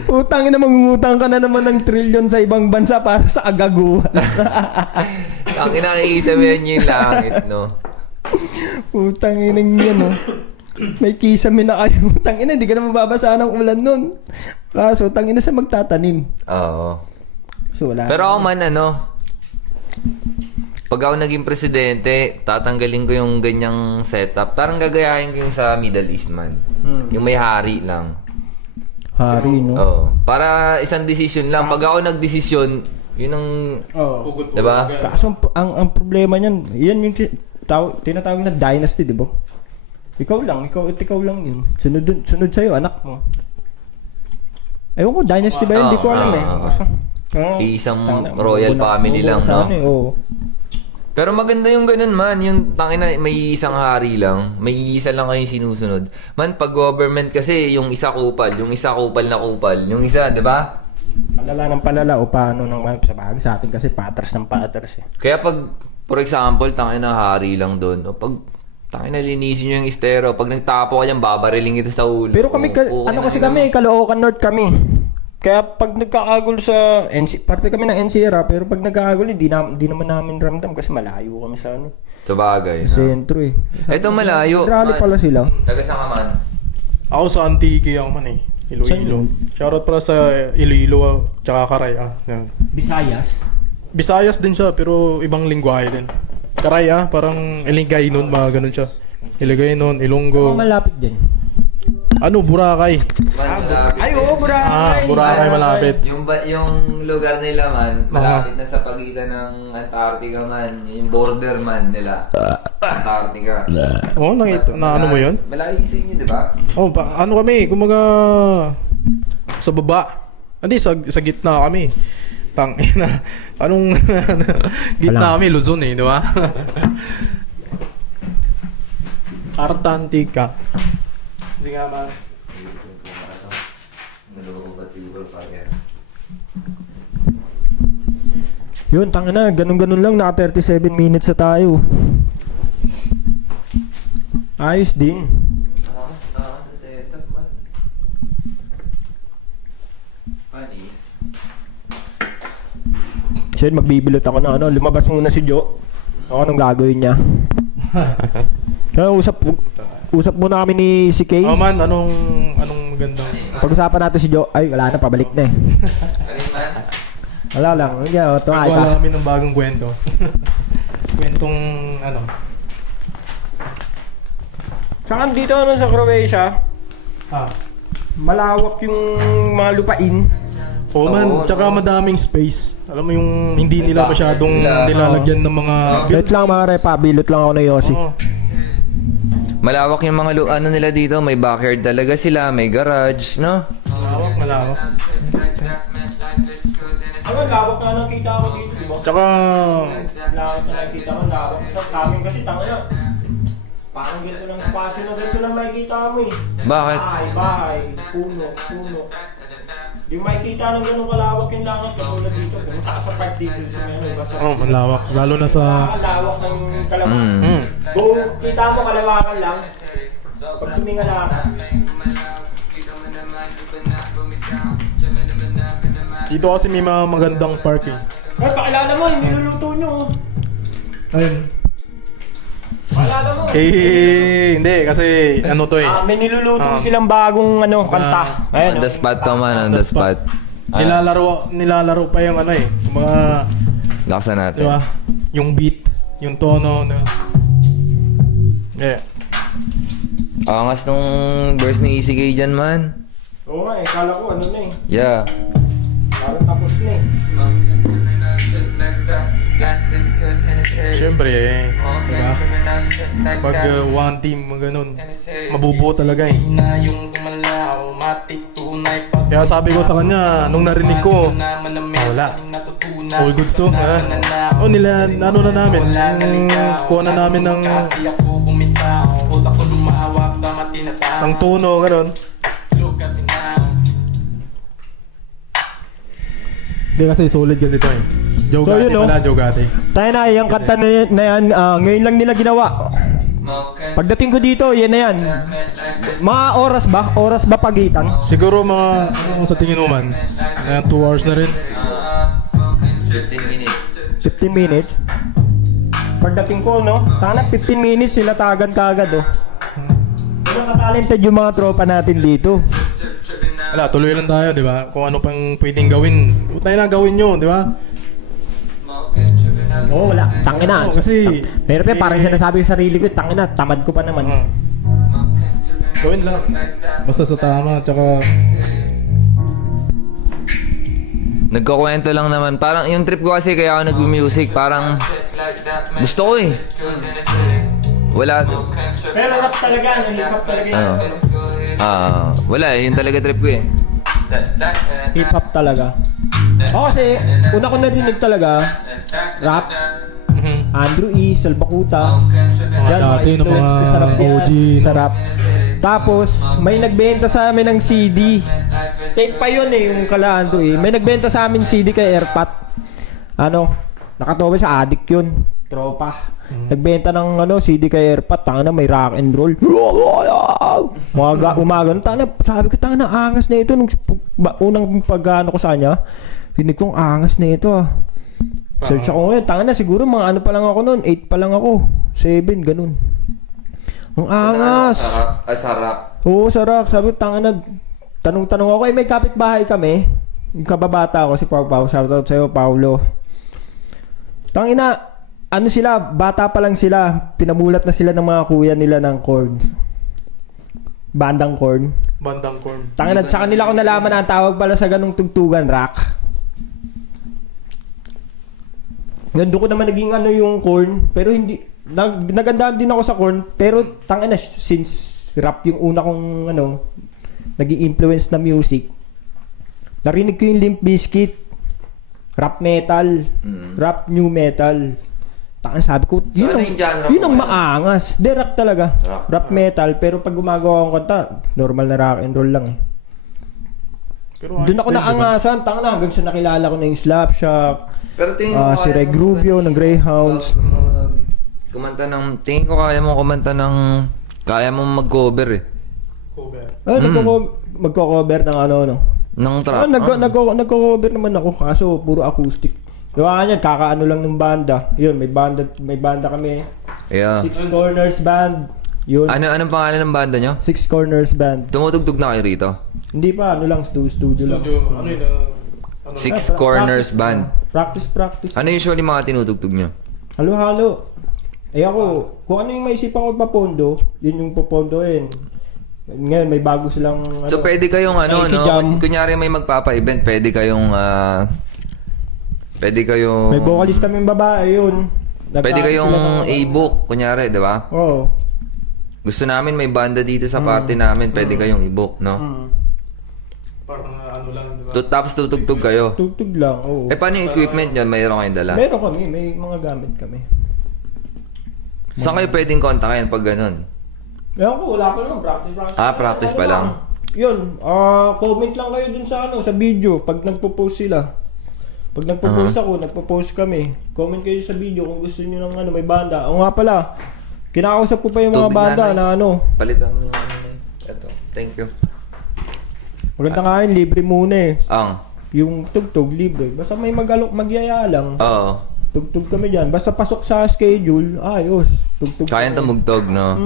Utang ina, mangungutang ka na naman ng trilyon sa ibang bansa para sa agaguhan. Ang kinaisabihan niyo yung langit, no? Utang ina yan, no? May kisame na kayo. Utang ina, hindi ka na mababasa ng ulan nun. Kaso, utang ina sa magtatanim. Oo. So, wala. Pero ako man, pag ako naging presidente, tatanggalin ko yung ganyang setup. Parang gagayahin ko yung sa Middle East, man. Yung may hari lang. Hari, no? Oo. Para isang decision lang. Pag ako nagdesisyon, yun ang... Pugot-pugot. Diba? Kaso, ang problema niyan, yan yung tinatawag na dynasty, di ba? Ikaw lang yun. Sunod sa'yo, anak mo. Ewan ko, dynasty ba yun? Di ko alam eh. Basta, Isang royal family lang, no? Oo. Pero maganda yung ganun, man. Yung tangina, may isang hari lang. May isa lang kayong sinusunod. Man, pag government kasi, yung isa kupal. Yung isa kupal na kupal. Yung isa, di ba? Palala ng palala o paano ng sa bagay sa atin kasi patras ng patras eh. Kaya pag, for example, tangina hari lang doon. O pag, tangina, linisin nyo yung estero. Pag nagtapo ka dyan, babariling kita sa ulo. Pero kami, kasi kami, Caloocan North kami. Kaya pag nagkakagul sa parte kami ng NCR, pero pag nagkakagul, di naman namin ramdam kasi malayo kami sa Sa bagay. sa sentro eh. Eto malayo. Rally man. pala sila. Taga saan ka man? Ako sa Antique ako man eh. Iloilo. Shoutout pala sa Iloilo tsaka Karaya. Yan. Visayas. Visayas din siya pero ibang lingwahe din. Karaya, parang Ilingay nun, mga ganun siya. Ilingay nun, Ilonggo. Malapit din. Ano, Boracay. Man, malapit. Ay, oo, Boracay. Boracay malapit. Yung lugar nila man, malapit na sa pagitan ng Antarctica man. Yung border man nila. Antarctica. Oo, na ano mo yun? Malayo sa inyo, di ba? Oh, ano kami, kumaga sa baba. Hindi, sa gitna kami. Tangina. Anong gitna kami, Luzon eh, di ba? Antarctica. Hindi nga man. Yun, tanga na, ganun-ganun lang, naka 37 minutes na tayo. Ayos din. Takas sa setup man. Panis. Siya, magbibilot ako na lumabas muna si Joe. Anong gagawin niya? Kaya usap muna kami ni si Kay. Oh man, anong magandang... Pag-usapan natin si Joe. Ay, wala na, pabalik na eh. Galing man. Wala lang. Tumakay Wala ka. kami ng bagong kwento. Kwentong Saka dito ano sa Croatia, Ah. malawak yung mga lupain. Oo man, Oo, tsaka madaming space. Alam mo yung hindi nila masyadong Nila. nilalagyan ng mga Wait lang mga repa, bilot lang ako na Yossi. Oo. Malawak yung mga ano nila dito, may backyard talaga sila, may garage, no? Malawak. Ano, lawak na nakita ko dito, di ba? Tsaka, Lawak na nakita ko, lawak. Sa amin kasi, tanga na. Parang ganito lang spasyo na ganito lang makikita mo eh. Bakit? Bahay, puno. Di makikita ng ganun kalawak yung langit katulad dito. Pumunta ka sa park dito sa ano, basta. malawak. Lalo na sa... Nakalawak ng kalawakan. Mm. Kung kita mo kalawakan lang, pag tumingala ka, Dito kasi may mga magandang parking. ay, pakilala mo, yung niluluto nyo. Ayun. Pakilala mo. Hindi. Kasi ano to eh. May niluluto silang bagong kanta. On Ayan. the spot to man, on the spot. Nilalaro pa yung ano eh. Mga, Laksan di natin. ba? Yung beat. Yung tono na... Yeah. Angas nung verse ni Easy K dyan, man. Oo nga eh, kala ko ano na eh. Yeah. Parang tapos na eh. Siyempre eh. Diba? Pag one team, ganun. Mabubuo talaga eh. Kaya sabi ko sa kanya, nung narinig ko, wala. All goods to. Oh, ano na namin. Kuha na namin ng tono, ganun. Hindi kasi solid kasi ito eh. Joe So, Gatti yun, pala, Joe Gatti. Tayo na, yung kanta na yan, ngayon lang nila ginawa. Pagdating ko dito, yan na yan. Mga oras ba? Oras ba pagitan? Siguro mga, ano sa tingin mo man, 2 hours na rin. 15 minutes. 15 minutes. Pagdating ko, no? Sana 15 minutes sila tagan kagad, oh. Pero ka-talented yung mga tropa natin dito. Wala, tuloy lang tayo, di ba? Kung ano pang pwedeng gawin, tayo na gawin nyo, di ba? Oo, wala. Tangin na. Oo, kasi- Pero parang sinasabi ko sa sarili ko, tangin na, tamad ko pa naman. Gawin lang. Basta sa tama, tsaka... Nagkukwento lang naman. Parang yung trip ko kasi kaya ako nag-music, parang gusto ko eh. Wala. Pero rap talaga, hip-hop talaga Ano? Wala eh. Yun talaga trip ko eh. Hip-hop talaga. O kasi, una ko narinig talaga, rap, Andrew E, Salbakuta. Yan, dati ng influence mga ko sa rap yan, OG, no? sa rap. Tapos, may nagbenta sa amin ng CD. Tape pa yun eh, yung kala Andrew E. May nagbenta sa amin CD kay Airpat. Nakatoba sa addict yun. Tropa. Nagbenta ng CD kay Airpat. Tanga na, may rock and roll. Umaga. Tanga na, sabi ko, tanga na, angas na ito. Nung unang pag-ano ko sa kanya, pinig kong angas na ito ah. Search ako ngayon, tanga na, siguro mga ano pa lang ako noon, 8 pa lang ako, 7, ganun. Ang angas. Sarap. Oo, sarap. Sabi ko, tanga na, tanong-tanong ako, may kapitbahay kami. Yung kababata ko, si Pau Pau. Shoutout sa'yo, Paulo. Tangina, ano sila, bata pa lang sila, pinamulat na sila ng mga kuya nila ng corns. Bandang corn. Bandang corn. Tangina, sa kanila ko nalaman na ang tawag pala sa ganung tugtugan, rock. Gando ko naman naging yung corn, pero hindi, nagandaan din ako sa corn, pero tangina, since rap yung una kong naging influence na music, narinig ko yung Limp Bizkit, rap metal, rap new metal. Tangina, sabi ko, So, ano yung genre yun mo ang ngayon? maangas. De, rap talaga. Rap. Rap metal, pero pag gumagawa akong kanta, normal na rock and roll lang eh. Pero Doon ako ayos din, di ba? naangasan, tanga na, hanggang sa nakilala ko na yung Slapshot, Pero tingin ko si kaya Reg mo Rubio ng Greyhounds. Tingin ko kaya mo kumanta ng kaya mo mag-cover eh. Cover. Magko-cover ng Ng trap. Nagko-cover naman ako, kaso puro acoustic. Gawa niyan, kakaano lang ng banda. Yun, may banda kami. Yeah. Six Corners Band. Yun. Anong pangalan ng banda nyo? Six Corners Band. Tumutugtog na kayo rito? Hindi pa, studio lang. Studio, ano yun? Six Corners Practice Band. Practice. Ano usually mga tinutugtog nyo? Halo-halo. ako, kung ano yung maisipan ko ipapondo, yun yung popondohin. Ngayon, may bago silang... So pwede kayong ano, no? Jam. Kunyari may magpapa-event, pwede kayong May vocalist kaming babae, yun. Pwede kayong i-book, kunyari, di ba? Oo. Gusto namin may banda dito sa party namin, pwede kayong i-book, no? Parang ano lang, di ba? Tapos tutugtog kayo. Tugtog lang, oo. Eh, paano yung equipment nyo? Mayroon kayong dala? Meron kami, may mga gamit kami. Saan kayo pwedeng kontakin pag ganun? Ewan ko, wala pa naman. Practice. Practice pa lang. Yun, comment lang kayo dun sa sa video pag nagpo-post sila. Pag nagpo-post ako, nagpo-post kami. Comment kayo sa video kung gusto niyo ng may banda. O nga pala, kinakausap ko pa yung mga Tubig banda na, na Palitan mo yung ano na yun. Ito, thank you. Maganda nga yun, libre muna eh. Ang? Yung tugtog, libre. Basta may magyaya lang. Oo. Tugtog kami dyan. Basta pasok sa schedule, ayos. Tugtog Kayang tumugtog, no?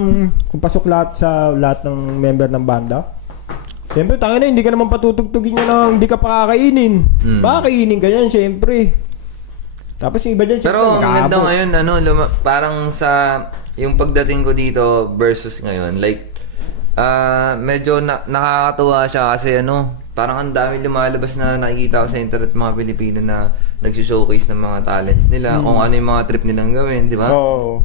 Kung pasok lahat ng member ng banda. Siyempre, tangina, hindi ka naman patutugtugin niya nang hindi ka pa kakainin. Baka kainin ka yan, siyempre. Tapos yung iba dyan, Pero ang ganda ngayon, parang sa yung pagdating ko dito versus ngayon, like, medyo nakakatuwa siya kasi parang ang dami lumalabas na nakikita ko sa internet mga Pilipino na nagsi-showcase ng mga talents nila, kung ano yung mga trip nilang gawin, di ba? Oo.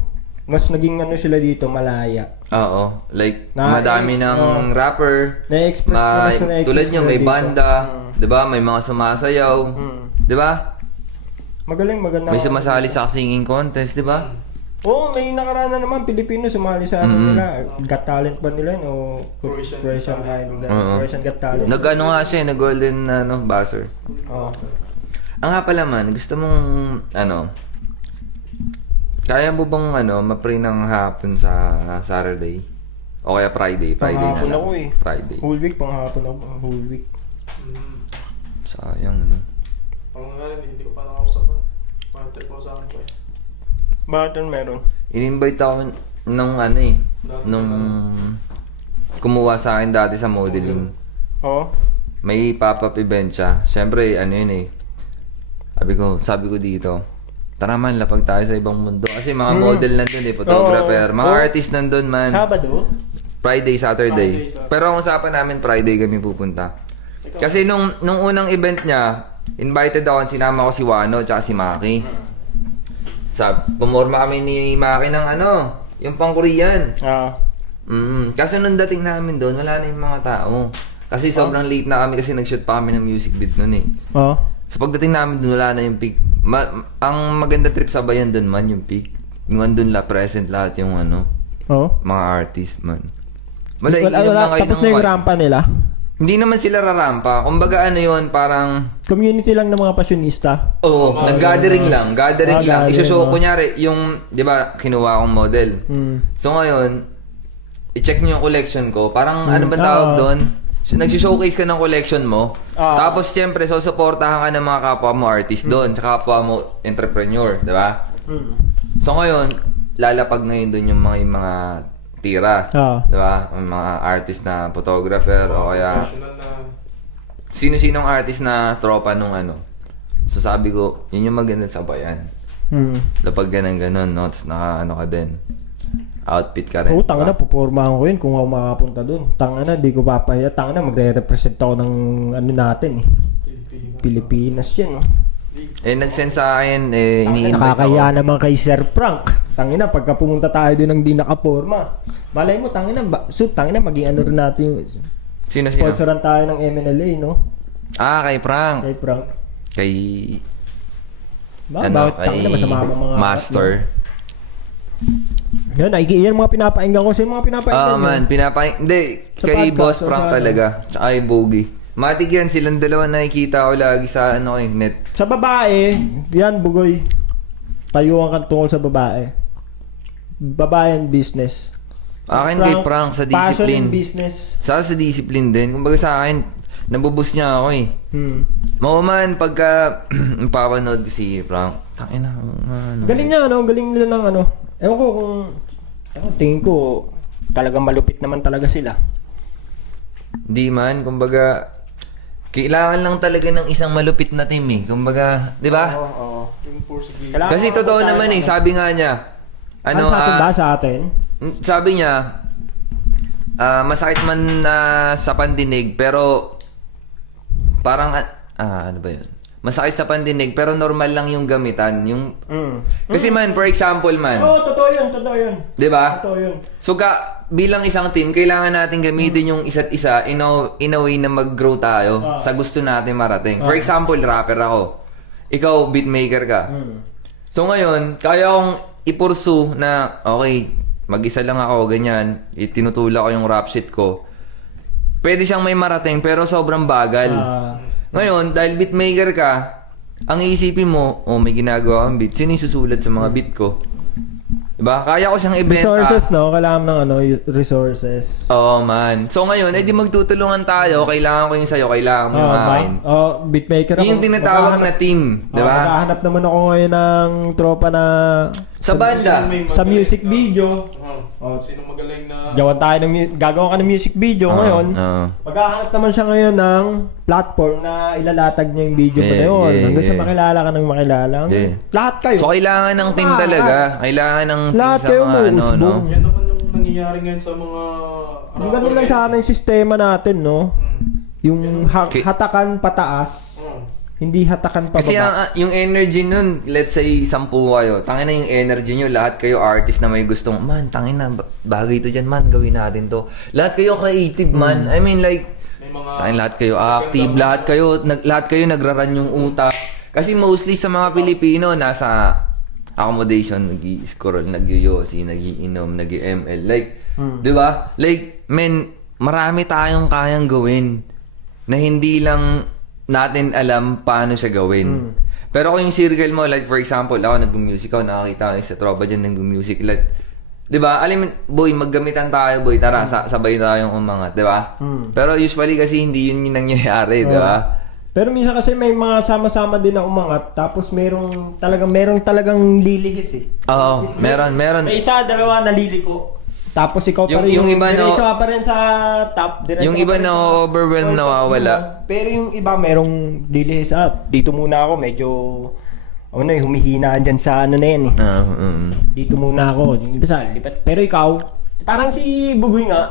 Mas naging sila dito, malaya. Oo. Like, madami ng rapper. Na-express mo na sa na-express tulad nyo, nila may dito. banda. Di ba? May mga sumasayaw. Di ba? Magaling, maganda. May sumasali sa singing contest, di ba? Oo, may nakaraan na naman Pilipino sumali sa nila. Got Talent ba nila o Croatian Idol? Croatian Got Talent. Nag-ano nga siya, nag-golden buzzer. Oo. Nga pala man, gusto mong kaya mo bang ma-pray ng hapon sa Saturday? O kaya Friday na Panghapon lang. ako eh. Friday. Whole week, panghapon ako. Whole week. Sayang, Parang nga rin, hindi ko pa nakausapan. Parang ko sa akin ko eh. Bakit meron? In-invite ako nung nung kumuha sa akin dati sa modeling. Oo. May pop-up event siya. Siyempre, sabi ko dito, tara man, lapag tayo sa ibang mundo. Kasi mga model nandun photographer, mga artist nandun man. Sabado? Friday, Saturday. Pero ang usapan namin, Friday kami pupunta. Kasi nung unang event niya, invited ako, sinama ko si Wano tsaka si Maki. Pumorma kami ni Maki ng yung pang Korean. Kasi nung dating namin doon, wala na yung mga tao. Kasi sobrang late na kami kasi nag-shoot pa kami ng music vid noon eh. Oo. So pagdating namin doon, wala na yung peak. Ang maganda trip sa bayan doon man, yung peak. Yung andun present lahat yung Oo. mga artist man. Tapos na yung rampa nila. Hindi naman sila rarampa. Kumbaga yun, parang... Community lang ng mga passionista. nag-gathering lang. Gathering lang. gathering, Isushow, kunyari, yung, di ba, kinuha akong model. So ngayon, i-check nyo yung collection ko. Parang, ano ba tawag doon? So, nag-showcase ka ng collection mo. Tapos, siyempre, susuportahan ka ng mga kapwa mo artist doon. Tsaka kapwa mo entrepreneur, di ba? So ngayon, lalapag ngayon doon yung mga tira. Di ba? Mga artist na photographer o kaya sino-sinong artist na tropa nung So sabi ko, yun yung maganda sa bayan. Lapag ganun, no? Tapos ka din. Outfit ka rin. Oo, tanga na, pupormahan ko yun kung ako makapunta dun. Tanga na, di ko papahiya. Tanga na, magre-represent ako ng natin eh. Pilipinas yan, no? Nag-send sa akin, ini-invite ako. Nakakaya naman kay Sir Frank. Tangina, pagka pumunta tayo doon ng di nakaporma. Malay mo, tangina, maging rin natin yung Sino? sponsoran tayo ng MNLA, no? Kay Frank. Kay Frank. Kay... Bakit tangina, masama ba mga... Master. Yan, yan mga pinapakinggan ko. Sino mga pinapakinggan Man, hindi. Sa Kay podcast, Boss o Frank sa talaga. Tsaka kay Bogey. Matik yan, silang dalawa nakikita ko lagi sa net. Sa babae, yan, Bugoy. Tayuan ka tungkol sa babae. Babae and business. Akin kay Frank sa Passion discipline. and business. Sa discipline din. Kumbaga sa akin, nabubus niya ako eh. Man, pagka papanood ko si Frank, tangina, Galing niya, galing nila ng ewan ko kung tingin ko talagang malupit naman talaga sila. Di man, kumbaga, kailangan lang talaga ng isang malupit na team eh. Kumbaga, di ba? Oo. Yung force Kasi totoo naman eh, sabi nga niya, Ano sa atin ba? Sa atin? Sabi niya, masakit man sa pandinig, pero parang, ano ba yun? Masakit sa pandinig, pero normal lang yung gamitan. Kasi man, for example man, Oo, totoo yun. di ba? Totoo yun. So, bilang isang team, kailangan natin gamitin yung isa't isa in a way na mag-grow tayo sa gusto natin marating. For example, rapper ako. Ikaw, beatmaker ka. So, ngayon, kaya kong ipursu na, okay, mag-isa lang ako, ganyan. Itinutula ko yung rap shit ko. Pwede siyang may marating, pero sobrang bagal. Ngayon, dahil beatmaker ka, ang iisipin mo, may ginagawa kang beat. Sino yung susulat sa mga beat ko? Diba? Kaya ko siyang ibenta. Resources, no? Kailangan ng resources. Oo, man. So ngayon, di magtutulungan tayo. Kailangan ko yung sa'yo, kailangan mo yung akin. Beatmaker ako. Yung tinatawag na team. Diba? Maghahanap naman ako ngayon ng tropa na Sa banda. sa music video. Sino magaling na... Gagawa ka ng music video ngayon. Maghahanap naman siya ngayon ng platform na ilalatag niya yung video mo na yun. Hanggang sa makilala ka ng makilala. Lahat kayo. So kailangan ng team talaga. Kailangan ng team Lahat sa kayo mga ano, no? umusbong. Yan naman yung nangyayari ngayon sa mga... Yung ganun lang sana yung sistema natin, no? Yung hatakan pataas. Hindi hatakan pababa. Kasi yung energy nun, let's say 10 kayo. Tangin na yung energy nyo. Lahat kayo artist na may gustong, man, tangin na, bagay to dyan, man, gawin natin to. Lahat kayo creative, man. I mean, like, lahat kayo active, lahat kayo nagraran yung utak. Kasi mostly sa mga Pilipino, nasa accommodation, nag-i-scroll, nag-yoyosi, nag-iinom, nag-ML. Like, di ba? Like, men, marami tayong kayang gawin na hindi lang natin alam paano siya gawin. Pero kung yung circle mo, like for example, ako nag-music ako, nakakita ko sa tropa dyan nag-music, like, di ba? Alam mo, boy, maggamitan tayo, boy, tara, sabay tayong umangat, di ba? Pero usually kasi hindi yun yung nangyayari, di ba? Pero minsan kasi may mga sama-sama din na umangat, tapos merong talagang lilihis eh. Oo, meron. May isa, dalawa naliliko. Tapos ikaw pa rin, yung iba diretso ka pa rin sa top, diretso yung ka iba pa rin na sa- overwhelm, nawawala. Pero yung iba merong lilihis. Dito muna ako, medyo humihinaan dyan sa ano na yan eh. Dito muna ako. Yung iba sa lipat. Pero ikaw, parang si Bugoy nga,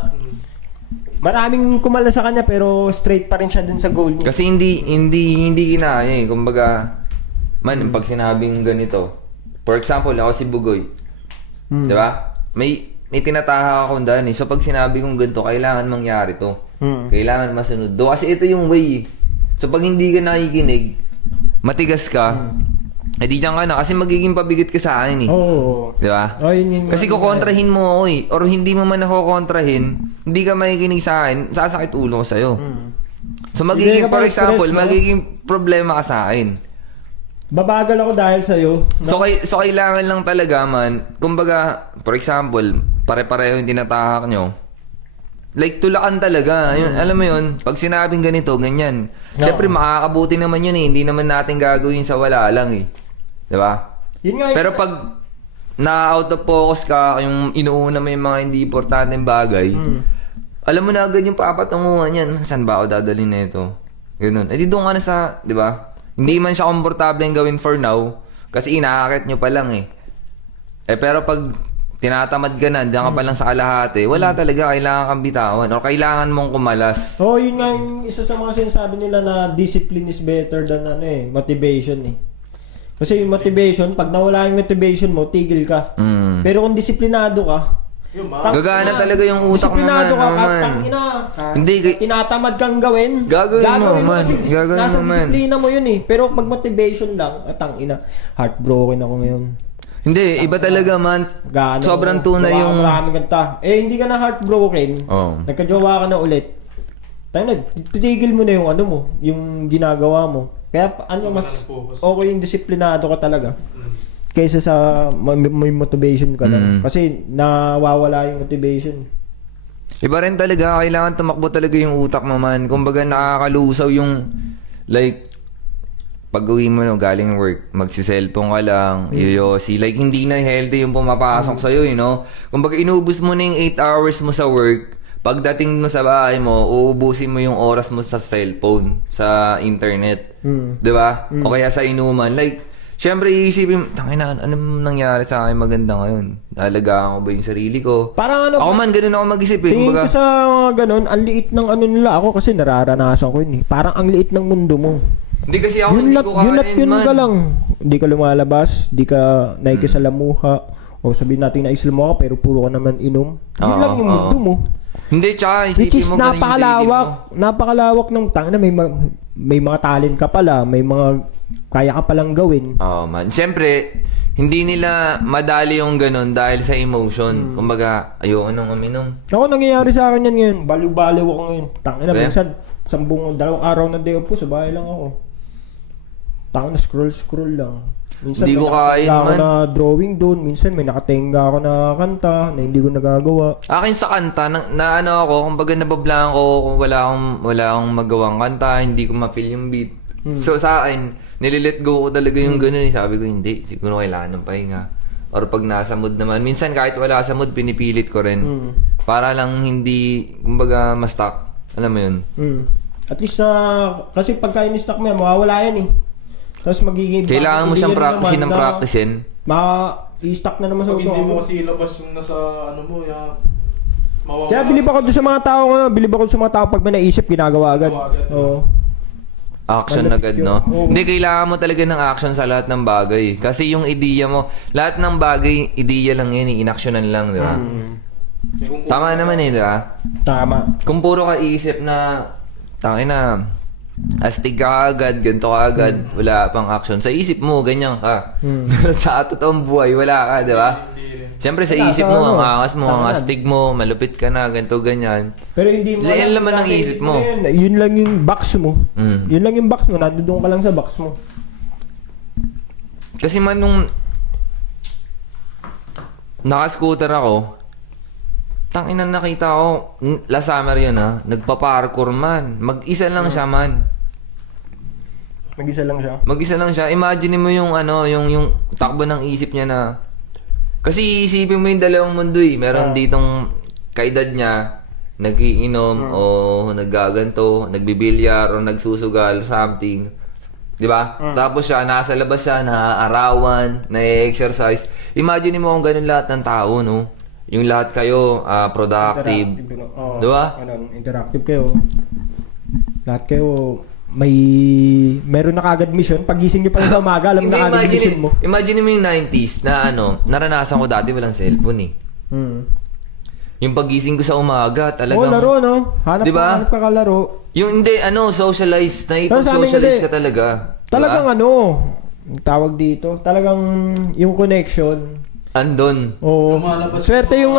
maraming kumala sa kanya pero straight pa rin siya dun sa goal niya. Kasi hindi kinaya eh. Kumbaga, man, pag sinabing ganito, for example, ako si Bugoy. Di ba? May tinataha akong daan eh. So pag sinabi kong ganito, kailangan mangyari to. Kailangan masunod. Do kasi ito yung way eh. So pag hindi ka nakikinig, matigas ka, di dyan ka na. Kasi magiging pabigat ka sa akin eh. Oo. Di ba? Oh, yun. Kasi kukontrahin mo ako eh. Or hindi mo man ako kontrahin, hindi ka makikinig sa akin, sasakit ulo ko sa'yo. So Hindi magiging, ka for pa example, stress, no? magiging problema ka sa akin. Babagal ako dahil sa'yo. So kailangan lang talaga man, kumbaga, for example, pare-pareho yung tinatahak nyo. Like, tulakan talaga. Yun, alam mo yun, pag sinabing ganito, ganyan. Siyempre, makakabuti naman yun eh. Hindi naman natin gagawin sa wala lang eh. Diba? Yun nga. Pero pag na-out of focus ka, yung inuuna mo yung mga hindi importanteng bagay, alam mo na agad yung papatunguhan yan. Saan ba ako dadalhin na ito? Ganun. Eh di doon ka na sa, di ba? Hindi man siya komportable yung gawin for now, kasi inaakit nyo pa lang eh. Pero pag tinatamad ka na, diyan ka pa lang sa kalahati, wala talaga, kailangan kang bitawan or kailangan mong kumalas. Oo, yun nga yung isa sa mga sinasabi nila na discipline is better than motivation eh. Kasi yung motivation, pag nawala yung motivation mo, tigil ka. Pero kung disiplinado ka, gagana talaga yung utak mo disiplinado ka, man. tangina. Hindi, tinatamad kang gawin. Gagawin mo, man. Kasi Gagawin nasa mo, man. disiplina mo yun eh. Pero pag motivation lang, tangina, heartbroken ako ngayon. Hindi, iba talaga man. Gaano, Sobrang tunay yung... Maraming kanta. Hindi ka na heartbroken. Oh. Nagkajowa ka na ulit. Titigil mo na yung ano mo, yung ginagawa mo. Kaya mas okay yung disiplinado ka talaga. Kaysa sa may motivation ka lang. Kasi nawawala yung motivation. Iba rin talaga, kailangan tumakbo talaga yung utak mo man. Kumbaga nakakalusaw yung like pag-uwi mo no, galing work, magsi-cellphone ka lang, yoyosi. Like hindi na healthy yung pumapasok sa'yo, you know? Kumbaga inubos mo na yung 8 hours mo sa work. Pagdating mo sa bahay mo, uubusin mo yung oras mo sa cellphone, sa internet. 'Di ba? O kaya sa inuman. Like syempre iisipin, tangina, ano nangyari sa akin maganda ngayon? Nalagaan ko ba yung sarili ko? Parang ano, Ako man, ganun ako mag-isip eh. tingin ko Kumbaga, sa mga ganun, ang liit ng ano nila ako kasi nararanasan ko yun eh. Parang ang liit ng mundo mo. hindi kasi ako, Yun hindi at ko yun at kain yun man. ka lang. Hindi ka lumalabas, hindi ka nakikisalamuha. O sabihin natin na islam ka pero puro ka naman inom. Yun Oo, lang yung oo. mundo mo. Hindi, tsaka Which isipin is mo ganun yung daily napakalawak. mo. Napakalawak ng tangina, may mga talent ka pala, may mga kaya ka palang gawin. Oo man. Siyempre, hindi nila madali yung ganun dahil sa emotion. Kumbaga, ayoko nung uminom. Ako nangyayari sa akin yan ngayon. Baliw-baliw ako ngayon. Tangina, Kaya? minsan 2 araw na day off po, sa bahay lang ako. Tangina, scroll lang. Minsan Hindi may ko nakatenga kain, ako man. na drawing doon. Minsan may nakatenga ako na kanta na hindi ko nagagawa. Akin sa kanta, na ano ako, kumbaga nabablaan ko kung wala akong magawang kanta, hindi ko ma-feel yung beat. So sa akin, nililet go ko talaga yung ganun. Sabi ko, hindi, siguro kailangan ng pahinga. Or pag nasa mood naman, minsan kahit wala sa mood, pinipilit ko rin. Para lang hindi, kumbaga, ma-stuck. Alam mo yun? At least kasi pagka in-stock mo yan, mawawala yan eh. Tapos magiging... Kailangan mo hindi siyang yan practicein naman ng practicein. i-stock na naman sa Pag hindi mo ulo. kasi ilabas yung nasa ano mo, mawawala. Kaya bilib ako doon sa mga tao bilib ako sa mga tao pag may naisip, ginagawa agad. Ginagawa agad. Oo. Action Malapit agad, yun. no? Oo. Hindi, kailangan mo talaga ng action sa lahat ng bagay. Kasi yung ideya mo, lahat ng bagay, ideya lang yan, inaksyonan lang, di ba? Tama naman eh, di ba? Tama. Kung puro ka isip na, tangin na, astig ka agad, ganito ka agad, wala pang action. Sa isip mo, ganyan ka. Sa totoong buhay, wala ka, di ba? Siyempre sa Wala, isip sa mo, ano, ang angas mo, ang tama. astig mo, malupit ka na, ganito, ganyan. Pero hindi mo Yan alam laman kung ng nasa isip mo. Yun lang yung box mo. Mm. Yun lang yung box mo. Nandoon ka lang sa box mo. Kasi man nung naka-scooter ako, tangina nakita ko, last summer yun ha, nagpa-parkour man. Mag-isa lang siya man. Mag-isa lang siya. Mag-isa lang siya. Imagine mo yung ano, yung takbo ng isip niya na, kasi isipin mo yung dalawang mundo eh. Meron ditong kaedad niya, nagiinom o naggaganto, nagbibilyar o nagsusugal or something. 'Di ba? Tapos siya nasa labas siya, naaarawan, na-exercise. Imagine mo kung ganun lahat ng tao, no? Yung lahat kayo productive. Interactive, no? Di ba? Interactive kayo. Lahat kayo meron na kagad mission. Pagising nyo pa lang sa umaga, alam Hindi, na kagad mission mo. imagine mo yung 90s na naranasan ko dati walang cellphone eh. Yung pagising ko sa umaga, talagang... laro, no? Hanap Diba? hanap ka kalaro. Yung hindi, socialize. Pero sa amin Naipag-socialize kasi, ka talaga. Talagang tawag dito, talagang yung connection. Andon. Oo. Lumalabas Swerte yung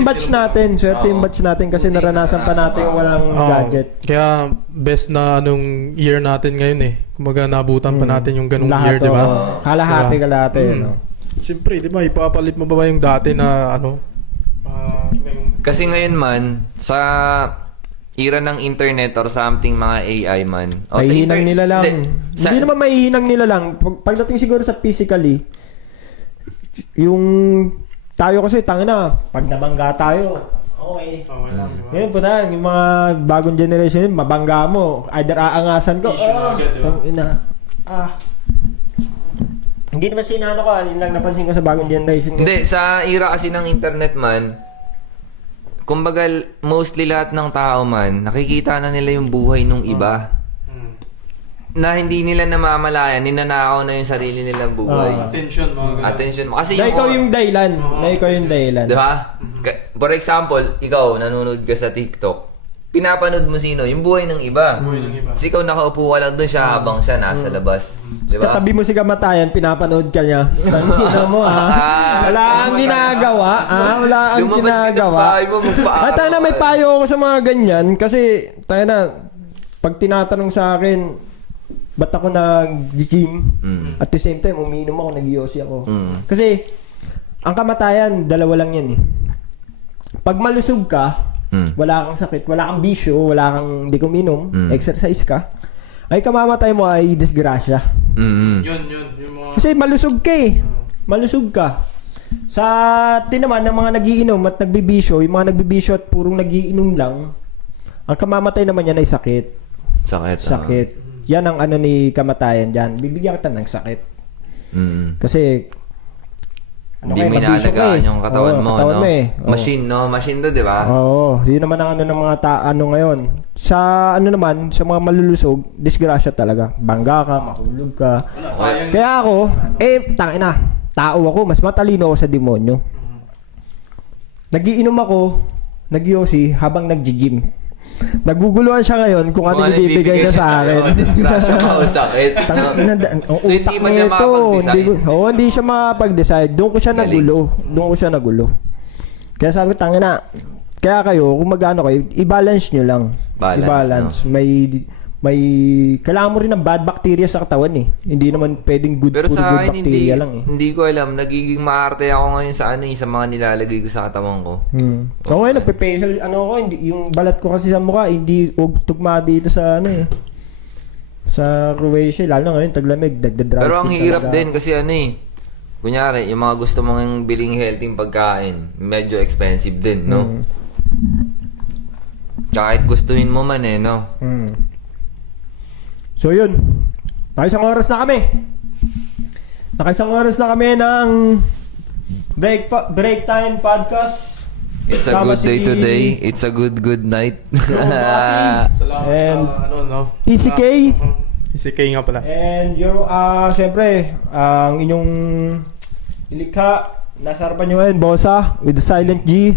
batch natin. Swerte yung batch natin kasi naranasan pa natin yung walang gadget. Kaya best na anong year natin ngayon eh. Kumaga nabutan pa natin yung ganung year, di ba? Kalahati. Siyempre, di ba, ipapalit mo ba yung dati na Kasi ngayon man, sa era ng internet or something, mga AI man. O, sa Mahihinang nila lang. Hindi naman mahihinang nila lang. Pagdating siguro sa physically, yung tayo kasi tangina, pag nabangga tayo, okay. Ngayon po tayo, yung mga bagong generation, mabangga mo, either aangasan ko, hindi naman sinano ko, yun lang napansin ko sa bagong generation. Hindi, sa era kasi ng internet man, kumbaga mostly lahat ng tao man, nakikita na nila yung buhay nung iba. Na hindi nila namamalayan, ninanakaw na yung sarili nilang buhay. attention, mga ganun. Attention mo. Kasi Na ikaw yung dahilan. Di ba? For example, ikaw, nanonood ka sa TikTok. Pinapanood mo sino? Yung buhay ng iba. Kasi ikaw nakaupo ka lang doon siya habang siya nasa labas. Di ba? Katabi mo si kamatayan, pinapanood ka niya. Tangina mo wala kang ginagawa. Wala kang Lumabas ka ng ginagawa. bahay mo, magpaaral At na may ka. payo ako sa mga ganyan kasi tayo na pag tinatanong sa akin ba't ako nag-gym at the same time umiinom ako, nag-yosi ako. Kasi ang kamatayan, dalawa lang yan eh. Pag malusog ka, wala kang sakit, wala kang bisyo, wala kang di kuminom, exercise ka, ay kamamatay mo ay disgrasya. Yun. Yung mga... Kasi malusog ka eh. Malusog ka. Sa naman ng mga nagiinom at nagbibisyo, yung mga nagbibisyo at purong nagiinom lang, ang kamamatay naman yan ay sakit. Sakit. Sakit. Yan ang ano ni kamatayan dyan. Bibigyan kita ng sakit. Kasi Hindi kayo, mo nabisok inaalagaan eh. yung katawan Oo, mo, katawan no? mo eh. Oo. Machine, no? Machine to, di ba? Oo, yun naman ang ano ng mga ano ngayon. Sa ano naman, sa mga malulusog, disgrasya talaga. Bangga ka, mahulog ka. Kaya ako, tangina, tao ako, mas matalino ako sa demonyo. Nagiinom ako, nag-yosi habang nag-gym. Naguguluhan siya ngayon kung ano yung ibibigay niya sa akin. Disgrasya ka o sakit. no? Tangina, ang So, hindi utak pa siya nito. makapag-decide? Hindi siya makapag-decide. Doon ko siya nagulo. Kaya sabi ko, tangina, kaya kayo, kung mag-ano kayo, i-balance nyo lang. Balance, I-balance. May kailangan mo rin ng bad bacteria sa katawan eh. Hindi naman pwedeng Pero puro sa good akin, bacteria lang eh. hindi ko alam. Nagiging maarte ako ngayon sa sa mga nilalagay ko sa katawan ko. So ngayon, nagpe-facial, yung balat ko kasi sa mukha, hindi tugma dito sa sa Croatia, lalo na ngayon, taglamig, nagda-dry Pero ang skin hirap talaga. din kasi kunyari, yung mga gusto mong biling healthy pagkain, medyo expensive din, no? Kahit gustuhin mo man no? So yun, nakaisang oras na kami ng break time podcast. It's a Kasama good day si today. It's a good night. Salamat And sa no? ECK. ECK nga pala. And syempre, ang inyong ilikha, nasa harapan nyo ngayon, Bossa, with the silent G.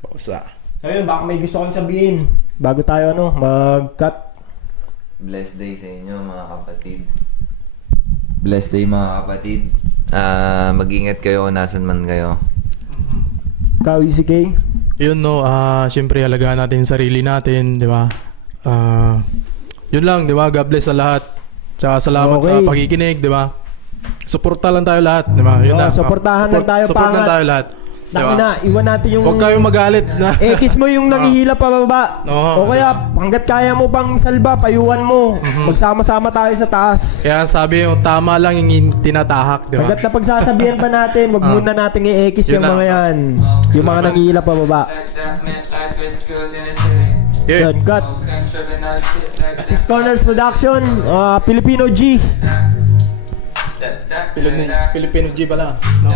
Pausa. So yun, baka may gusto kong sabihin bago tayo mag-cut. Blessed day sa inyo mga kapatid. Blessed day mga kapatid. Mag-ingat kayo kung nasan man kayo. Ikaw, ECK. Yun no, syempre alagaan natin yung sarili natin, di ba? Yun lang, di ba? God bless sa lahat. Tsaka salamat Okay. sa pakikinig, di ba? Suporta lang tayo lahat, di ba? Yun Oo, na. suportahan lang tayo, Support lang pangat. tayo lahat. Di ba? Tangina, iwan natin yung Huwag kayong magalit na. Kiss mo yung nangihila pababa. Oo. O kaya, hanggat kaya mo pang salba, payuhan mo. Magsama-sama tayo sa taas. Kaya sabi yung tama lang yung tinatahak, di ba? Hanggat na pagsasabihan pa natin, wag muna natin i-ekis Yun yung na. mga yan. Yung mga nangihila pababa. Yeah. Yan, cut. Six Corners Production, Filipino G. Filipino G pala. No?